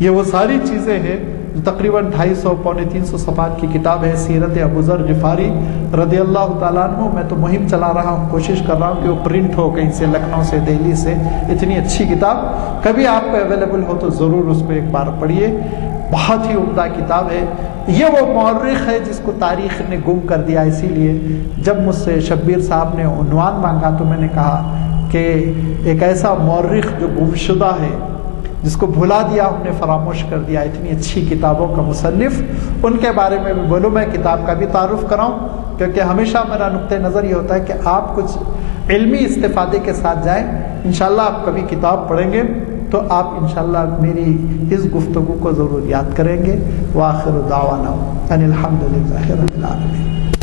یہ وہ ساری چیزیں ہیں جو تقریباً 250-300 صفحات کی کتاب ہے سیرت ابو ذر غفاری رضی اللہ تعالیٰ عنہ۔ میں تو مہم چلا رہا ہوں، کوشش کر رہا ہوں کہ وہ پرنٹ ہو کہیں سے، لکھنؤ سے، دہلی سے۔ اتنی اچھی کتاب کبھی آپ کو اویلیبل ہو تو ضرور اس کو ایک بار پڑھیے، بہت ہی عمدہ کتاب ہے۔ یہ وہ مورخ ہے جس کو تاریخ نے گم کر دیا، اسی لیے جب مجھ سے شبیر صاحب نے عنوان مانگا تو میں نے کہا کہ ایک ایسا مورخ جو گمشدہ ہے، جس کو بھلا دیا ہم نے، فراموش کر دیا، اتنی اچھی کتابوں کا مصنف، ان کے بارے میں بھی بولوں، میں کتاب کا بھی تعارف کراؤں، کیونکہ ہمیشہ میرا نقطہ نظر یہ ہوتا ہے کہ آپ کچھ علمی استفادے کے ساتھ جائیں۔ انشاءاللہ آپ کبھی کتاب پڑھیں گے تو آپ انشاءاللہ میری اس گفتگو کو ضرور یاد کریں گے۔ وآخر دعوانا ان الحمدللہ رب العالمین۔